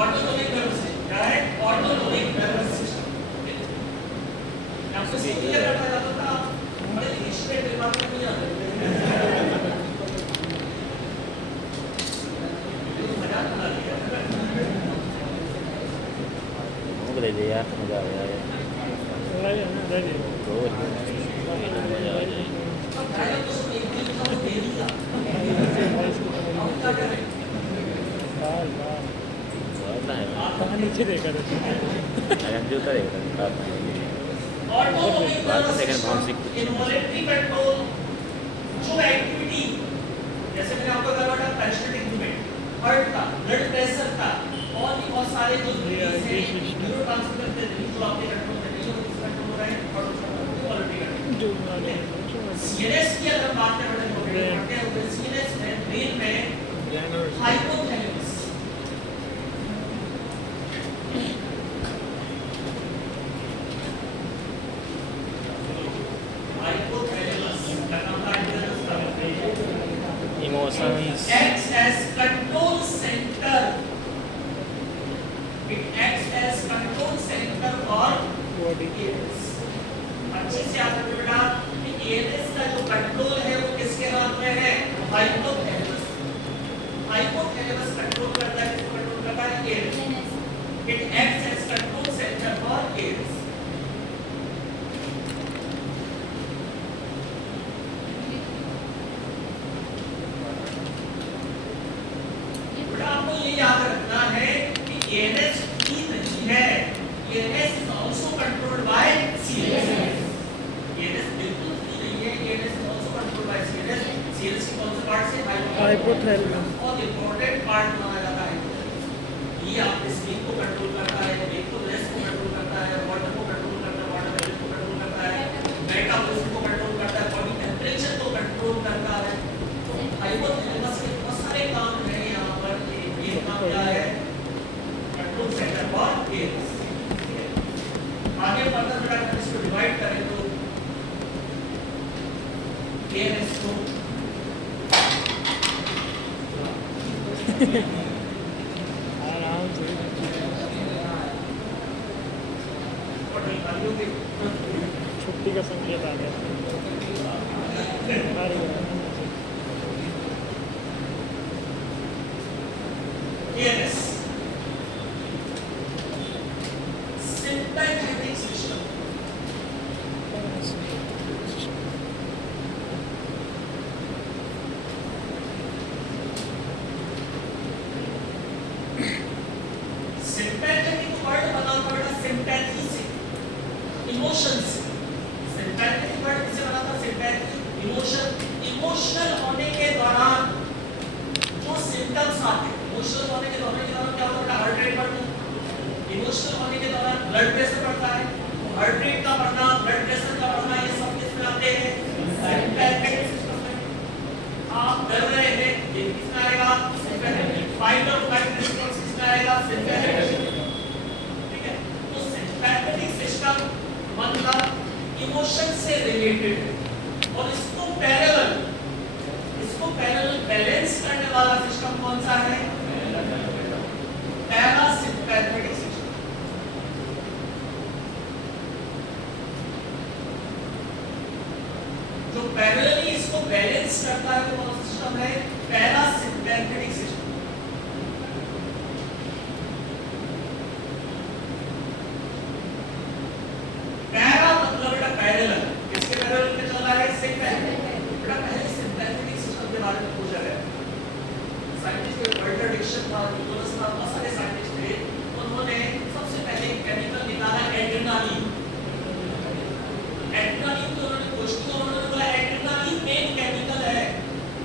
Autonomic nervous system. क्या है? Autonomic nervous system. आपको सीखिए करता जाता था, बड़े इंग्लिश में दिमाग में नहीं आता। मजाक बना दिया। भूख दे दे यार, मजा आ गया यार। रेडी रोज मजा आ जाए। अब डायलॉग तो सब एक दिन का वो दे दिया। हम क्या करें? बाल बाल बोलना है कहाँ नीचे देखा था अरे हम जूता देख रहे हैं autonomic nervous second system, bouncing involuntary control, जो एक्टिविटी जैसे मैंने आपको बताया था पेरिस्टेटिक मूवमेंट, हार्ट का, ब्लड प्रेशर का, और भी बहुत सारे जो डिजीज हैं, न्यूरोट्रांसमीटर के जो आपके कंट्रोल में नहीं हो, किस कंट्रोल हो रहे हैं, इनवॉलंटरी कंट्रोल। सीएनएस की अगर बात करें तो सीएनएस में ब्रेन में hypothalamus, emotions acts as control center. It acts as control center for ALS. अच्छे से याद रखो बेटा कि ALS का जो कंट्रोल है वो किसके हाथ में है? हाइपोथैलेमस। हाइपोथैलेमस कंट्रोल करता है, किसको कंट्रोल करता है? ALS. It acts as control center for ALS. आपको ये याद रखना है कि ALS ही नहीं है, ALS is also controlled by CNS. ALS बिल्कुल फ्री नहीं है, ALS is also controlled by CNS. CNS की कौन सा पार्ट से? हाइपोथैलेमस। बहुत इंपॉर्टेंट पार्ट माना जाता है। ये आपके स्लीप को कंट्रोल करता है, वेकफुलनेस को कंट्रोल करता है, वाटर को कंट्रोल करता है, वाटर लेवल को कंट्रोल करता है, मेटाबॉलिज्म को कंट्रोल करता है, बॉडी टेम्परेचर को कंट्रोल करता है। तो हाइपोथैलेमस के बहुत सारे काम हैं यहाँ पर। ये काम क्या है? Control centre for ALS। आगे फर्दर बेटा हम इसको डिवाइड करें तो ALS को आराम से छुट्टी का संकेत आ गया ALS sympathetic system। Sympathetic word बना था बेटा सिंपैथी से, इमोशन से। सिंपैथेटिक वर्ड किससे बना था? Sympathy, emotion. इमोशनल होने के दौरान जो सिम्टम्स आते हैं, इमोशनल होने के दौरान क्या होता है? हार्ट रेट बढ़ता है। इमोशनल होने के दौरान ब्लड प्रेशर बढ़ता है। हार्ट रेट का बढ़ना, ब्लड प्रेशर का बढ़ना, ये सब किसमें आते हैं? सिंपैथेटिक सिस्टम में। आप डर रहे हैं, ये किसमें आएगा? सिंपैथेटिक। फाइट और फ्लाइट रिस्पॉन्स किसमें आएगा? सिंपैथेटिक। ठीक है, तो सिंपैथेटिक सिस्टम मतलब इमोशन से रिलेटेड है, और इसको पैरेलल बैलेंस करने वाला सिस्टम कौन सा है? Parasympathetic system. जो पैरेलली इसको बैलेंस बैलेंस करता है वो कौन सा सिस्टम है? Parasympathetic system. पैरा मतलब बेटा पैरेलल, किसके पैरेलल में चल रहा है? सिम्पैथेटिक। बेटा पहले सिम्पैथेटिक सिस्टम के बारे में पूछा गया, साइंटिस्ट वर्ल्डर डिक्शन था, निकोलस था, बहुत सारे साइंटिस्ट थे, उन्होंने सबसे पहले केमिकल निकाला एड्रेनालिन। एड्रेनालिन को उन्होंने खोज किया, उन्होंने बोला एड्रेनालिन मेन केमिकल है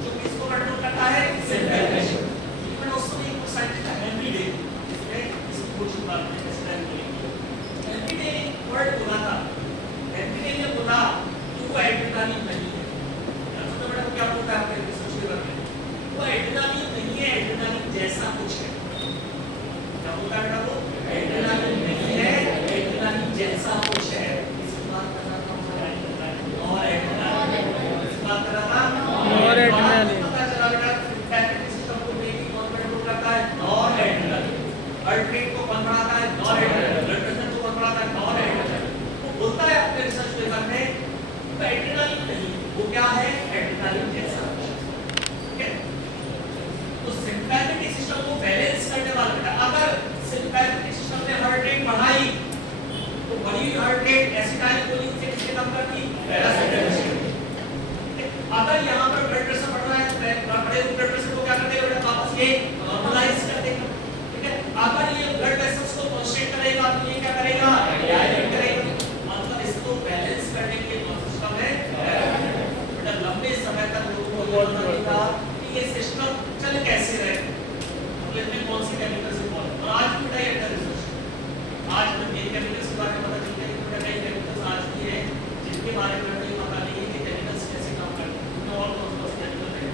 जो किसको कंट्रोल करता है? सिम्पैथेटिक। लेकिन उस समय एक साइंटिस्ट हेनरी डे, जिसने इसकी खोज की बात में एक्सप्लेन की, हेनरी डे ने वर्ड बोला था, हेनरी डे ने बोला कि वो एड्रेनालिन नहीं है। याद तो बेटा क्या बोलता है आपके रिसर्च के बारे में? वो एड्रेनालिन नहीं है, एड्रेनालिन जैसा कुछ है। क्या बोलता है बेटा? वो एड्रेनालिन नहीं है, एड्रेनालिन जैसा कुछ है। इसकी बात कर रहा था और एड्रेनालिन, इसकी बात कर रहा था और एड्रेनालिन। पता चला बेटा सिम्पैथेटिक सिस्टम को मेनली कौन कंट्रोल करता है? Nor adrenaline. हार्ट रेट को कौन बढ़ाता है? Nor adrenaline. ब्लड प्रेशर को कौन बढ़ाता है? Nor adrenaline. वो बोलता है अपने रिसर्च पेपर में वो एड्रेनालिन नहीं, वो क्या है? एड्रेनालिन जैसा कुछ। ठीक है, तो सिम्पैथेटिक सिस्टम को बैलेंस करने वाला बेटा, अगर सिम्पैथेटिक सिस्टम ने हार्ट रेट बढ़ाई तो बढ़ी हुई हार्ट रेट एसिटाइलकोलिन से किसने कम कर दी? Parasympathetic system. अगर यहाँ पर ब्लड प्रेशर बढ़ रहा है तो बढ़े हुए ब्लड प्रेशर को क्या कर देगा बेटा? वापस ये नॉर्मलाइज कर देगा। ठीक है, अगर ये ब्लड वेसल्स को कांस्टेंट करेगा तो ये क्या करेगा? डायलेट करेगा। मतलब इसको बैलेंस करने के लिए कौन सा सिस्टम है? बेटा लंबे समय तक लोगों को ये पता नहीं था कि ये सिस्टम चल कैसे रहे, मतलब इसमें कौन सी केमिकल्स इन्वॉल्व है। और आज भी बेटा ये रिसर्च, आज में मेन केमिकल्स के बारे में पता चलता है कि बेटा कई केमिकल्स आज भी है जिनके बारे में हमें पता नहीं है कि केमिकल्स कैसे काम करते हैं, उनमें और कौन कौन से केमिकल है।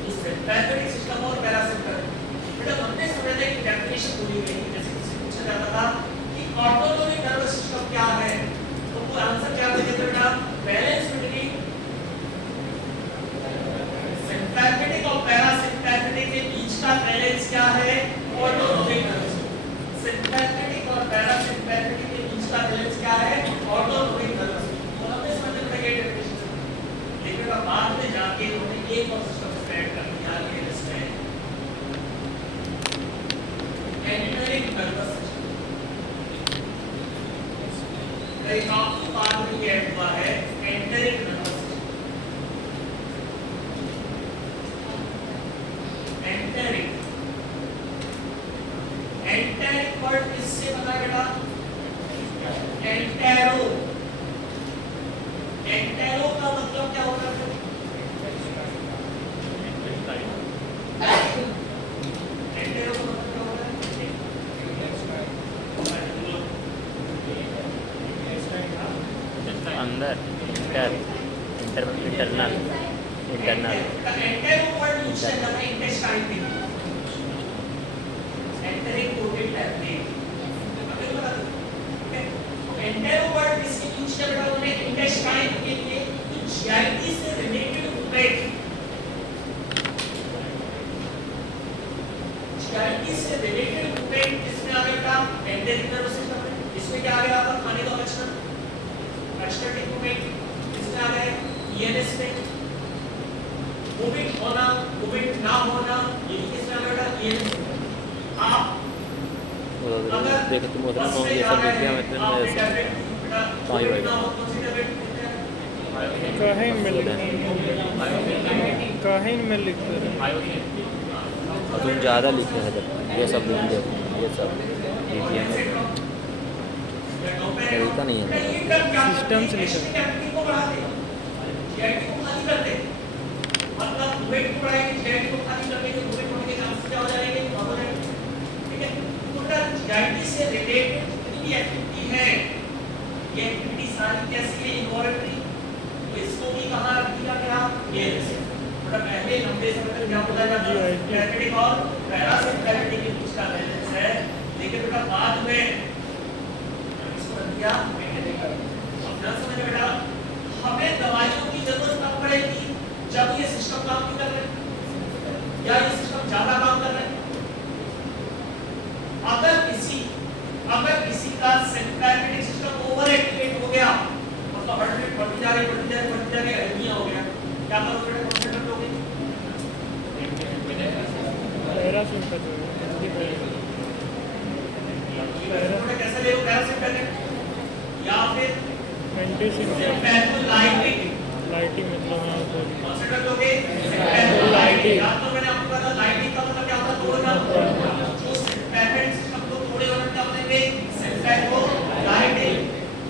तो सिम्पैथेटिक सिस्टम और पैरासिम्पैथेटिक, बेटा लंबे समय तक एक डेफिनेशन बोली गई, जैसे किसी पूछा जाता था कि ऑटोनोमिक नर्वस सिस्टम क्या है, तो वो आंसर क्या देते थे बेटा? बैलेंस बिटवीन सिम्पैथेटिक और पैरासिम्पैथेटिक के बीच का बैलेंस क्या है? Autonomic nervous system. सिम्पैथेटिक और पैरासिम्पैथेटिक के बीच का बैलेंस क्या है? Autonomic nervous system. तो हमने समझ में ये डेफिनेशन, लेकिन बाद में जाके उन्होंने एक और सिस्टम ऐड कर दिया ये इसमें एंटरिक नर्वस सिस्टम। कई काफी बार में ये ऐड हुआ है enteric nervous system. Enteric, enteric word किससे पता है बेटा? एंटेरो। एंटेरो का मतलब क्या होता है? एंटेरो का मतलब क्या होता है? अंदर इंटरनल एंटेरो वर्ड यूज किया जाता है इंटेस्टाइन में। एंटरिक कोटेड टैबलेट, अगर बता दो एंटेरो वर्ड किसके यूज किया बेटा? उन्होंने इंटेस्टाइन के लिए जीआईटी से रिलेटेड वेट, जीआईटी से रिलेटेड वेट किसमें आ गया बेटा? एंटरिक नर्वस सिस्टम में। इसमें क्या आ गया आपका? खाने का बचना, एस्टेटिक मूवमेंट किसमें आ गया? ईएनएस में। मूवमेंट होना, मूवमेंट ना होना, ये किसमें आ गया बेटा? ईएनएस में। आप अगर देखो तुम उधर बस को में ये जा सब रहे देख लिया हैं, मतलब आप ऐसे टैबलेट बेटा हाँ, ये मूवमेंट ना भाई। हो कौन सी टैबलेट लेते हैं? कहीं में लिखते हैं। और तुम ज़्यादा लिख रहे थे ये सब लिख दे, ये सब तरीका नहीं है। सिस्टम से लिखा जीआईटी को बढ़ा दे, जीआईटी को खाली कर दे, मतलब मूवमेंट को बढ़ाएंगे, जीआईटी को खाली कर देंगे, मूवमेंट होने के चांसेस क्या हो जाएंगे? कम हो जाएंगे। ठीक है, तो बेटा जीआईटी से रिलेटेड जितनी भी एक्टिविटी है, ये एक्टिविटी सारी कैसी है? इनवॉल्यूंटरी। तो इसको भी कहाँ रख दिया गया? ये बेटा पहले लंबे समय तक क्या बोला जाता है? सिम्पैथेटिक और पैरासिम्पैथेटिक के बीच का बैलेंस है, लेकिन बेटा बाद में इसको रख दिया एंटरिक। अब ध्यान समझ बेटा, हमें दवाइयों की जरूरत कब पड़ेगी? जब ये सिस्टम काम नहीं कर रहे या ये सिस्टम ज्यादा काम कर रहे हैं। अगर किसी का सिम्पैथेटिक सिस्टम ओवर एक्टिवेट हो गया, मतलब हार्ट रेट बढ़ती जा रही, एरिथमिया हो गया, मेडिसिन का जो है थोड़ा कैसा ले लो पैरासिम्पेथेटिक या फिर मेडिसिन सिम्पैथोलाइटिक लाइटिंग मतलब हाँ सॉरी कौन सा कर लोगे सिम्पैथोलाइटिक याद तो मैंने आपको बताया लाइटिंग का मतलब क्या होता है तोड़ना जो सिम्पैथेटिक सिस्टम को तोड़े और क्या बोलेंगे सिम्पैथोलाइटिक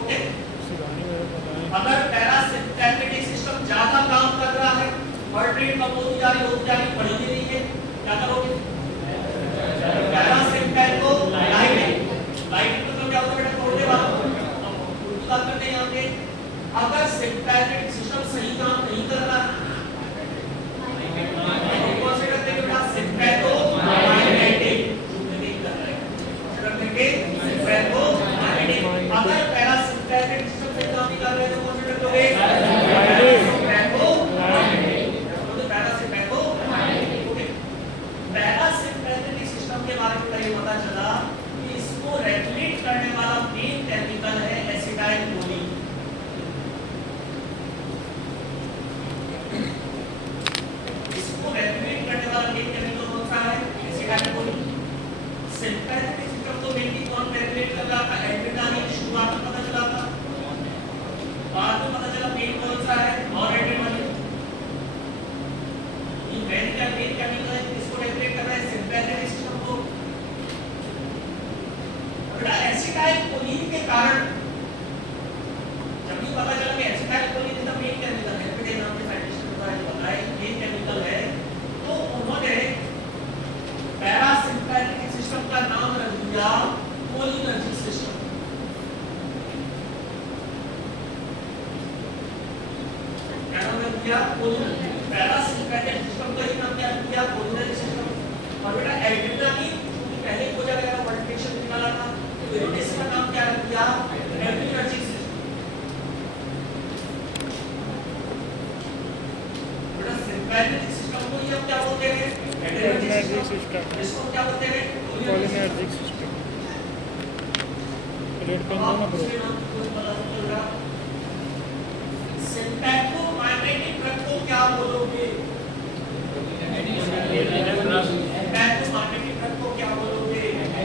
ओके शिवानी मेरे पता है अगर पैरासिम्पैथेटिक सिस्टम ज्यादा काम कर रहा है हार्ट रेट कम होती जा रही बढ़ी नहीं है क्या करोगे पैरासिम्पैथोलाइटिक लाइटिंग मतलब क्या होता है बेटा तोड़ने वाला हम उल्टी बात करते हैं यहाँ पे अगर सिम्पैथेटिक सिस्टम सही काम नहीं कर रहा कौन से करते हैं बेटा सिम्पैथोलाइटिक जो नहीं कर रहा है कौन से करते हैं सिम्पैथोलाइटिक अगर पैरासिम्पैथेटिक सिस्टम सही काम नहीं कर रहे तो कौन से करते होगे पैरासिम्पैथेटिक सिस्टम के बारे में ये पता चला कि इसको रेगुलेट करने वाला मेन केमिकल है एसिटाइल कोलिन इसको रेगुलेट करने वाला मेन केमिकल कौन सा है एसिटाइल कोलिन सिम्पैथेटिक सिस्टम को मेनली कौन रेगुलेट कर रहा था एड्रेनालिन शुरुआत में पता चला था बाद में पता चला मेन कौन सा है और एड्रेनालिन ये मेन केमिकल है इसको रेगुलेट कर रहा है सिम्पैथेटिक सिस्टम को बेटा एसिटाइल कोलिन के कारण जब ये पता चला कि acetyl choline is the main chemical है फिर नाम के साइंटिस्ट ने बताया मेन केमिकल है तो उन्होंने पैरासिम्पैथेटिक सिस्टम का नाम रख दिया कोलिनर्जिक सिस्टम क्या नाम रख दिया कोलिनर्जिक पैरासिम्पैथेटिक सिस्टम का ही नाम क्या किया कोलिनर्जिक सिस्टम और बेटा एड्रेनालिन जो पहले हो जाएगा मल्टीप्लिकेशन निकाला था तो इसका नाम क्या रख दिया एड्रेनर्जिक सिस्टम बेटा सिम्पैथेटिक सिस्टम को ये हम क्या बोलते हैं एड्रेनर्जिक सिस्टम इसको क्या बोलते हैं कोलिनर्जिक सिस्टम रेड पेन दो ना ब्रो सिम्पैथोमाइमेटिक ड्रग को क्या बोलोगे सिम्पैथोमाइमेटिक ड्रग को क्या बोलोगे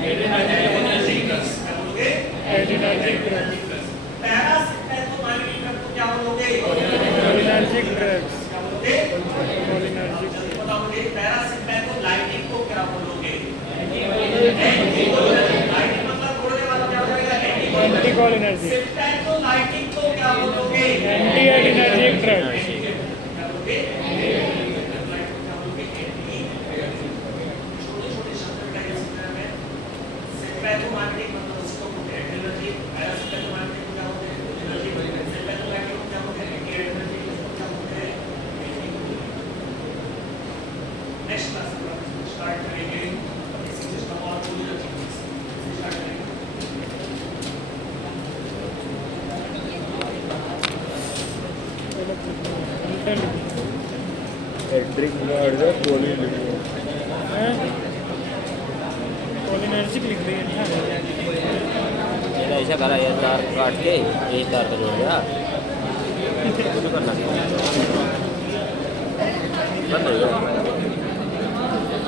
एड्रेनर्जिक ड्रग्स क्या बोलोगे एड्रेनर्जिक ड्रग्स पैरासिम्पैथोमाइमेटिक ड्रग को क्या बोलोगे कोलिनर्जिक ड्रग्स क्या बोलोगे कोलिनर्जिक बताओ मुझे पैरासिम्पैथोलाइटिक को क्या बोलोगे एंटीकोलिनर्जिक लाइटिक मतलब तोड़ने वाला क्या हो जाएगा एंटीकोलिनर्जिक सिम्पैथोलाइटिक को क्या बोलोगे एंटी एड्रेनर्जिक ड्रग्स क्या बोलोगे क्या बोलोगे छोटे-छोटे शब्द का ये समझना है सिम्पैथोमाइमेटिक मतलब उसको बोलते हैं एड्रेनर्जिक पैरासिम्पैथोमाइमेटिक को क्या बोलते हैं कोलिनर्जिक सिम्पैथोलाइटिक को क्या बोलते हैं एंटी एड्रेनर्जिक इसको क्या बोलते हैं नेक्स्ट क्लास में स्टार्ट करेंगे बेसिक सिस्टम और कोलिनर्जिक स्टार्ट करेंगे एड्रिक वर्ड कोलिन कोलिनर्जिक लिख दिया ऐसा करा यार तार काट के एक तार का जोड़ दिया कुछ करना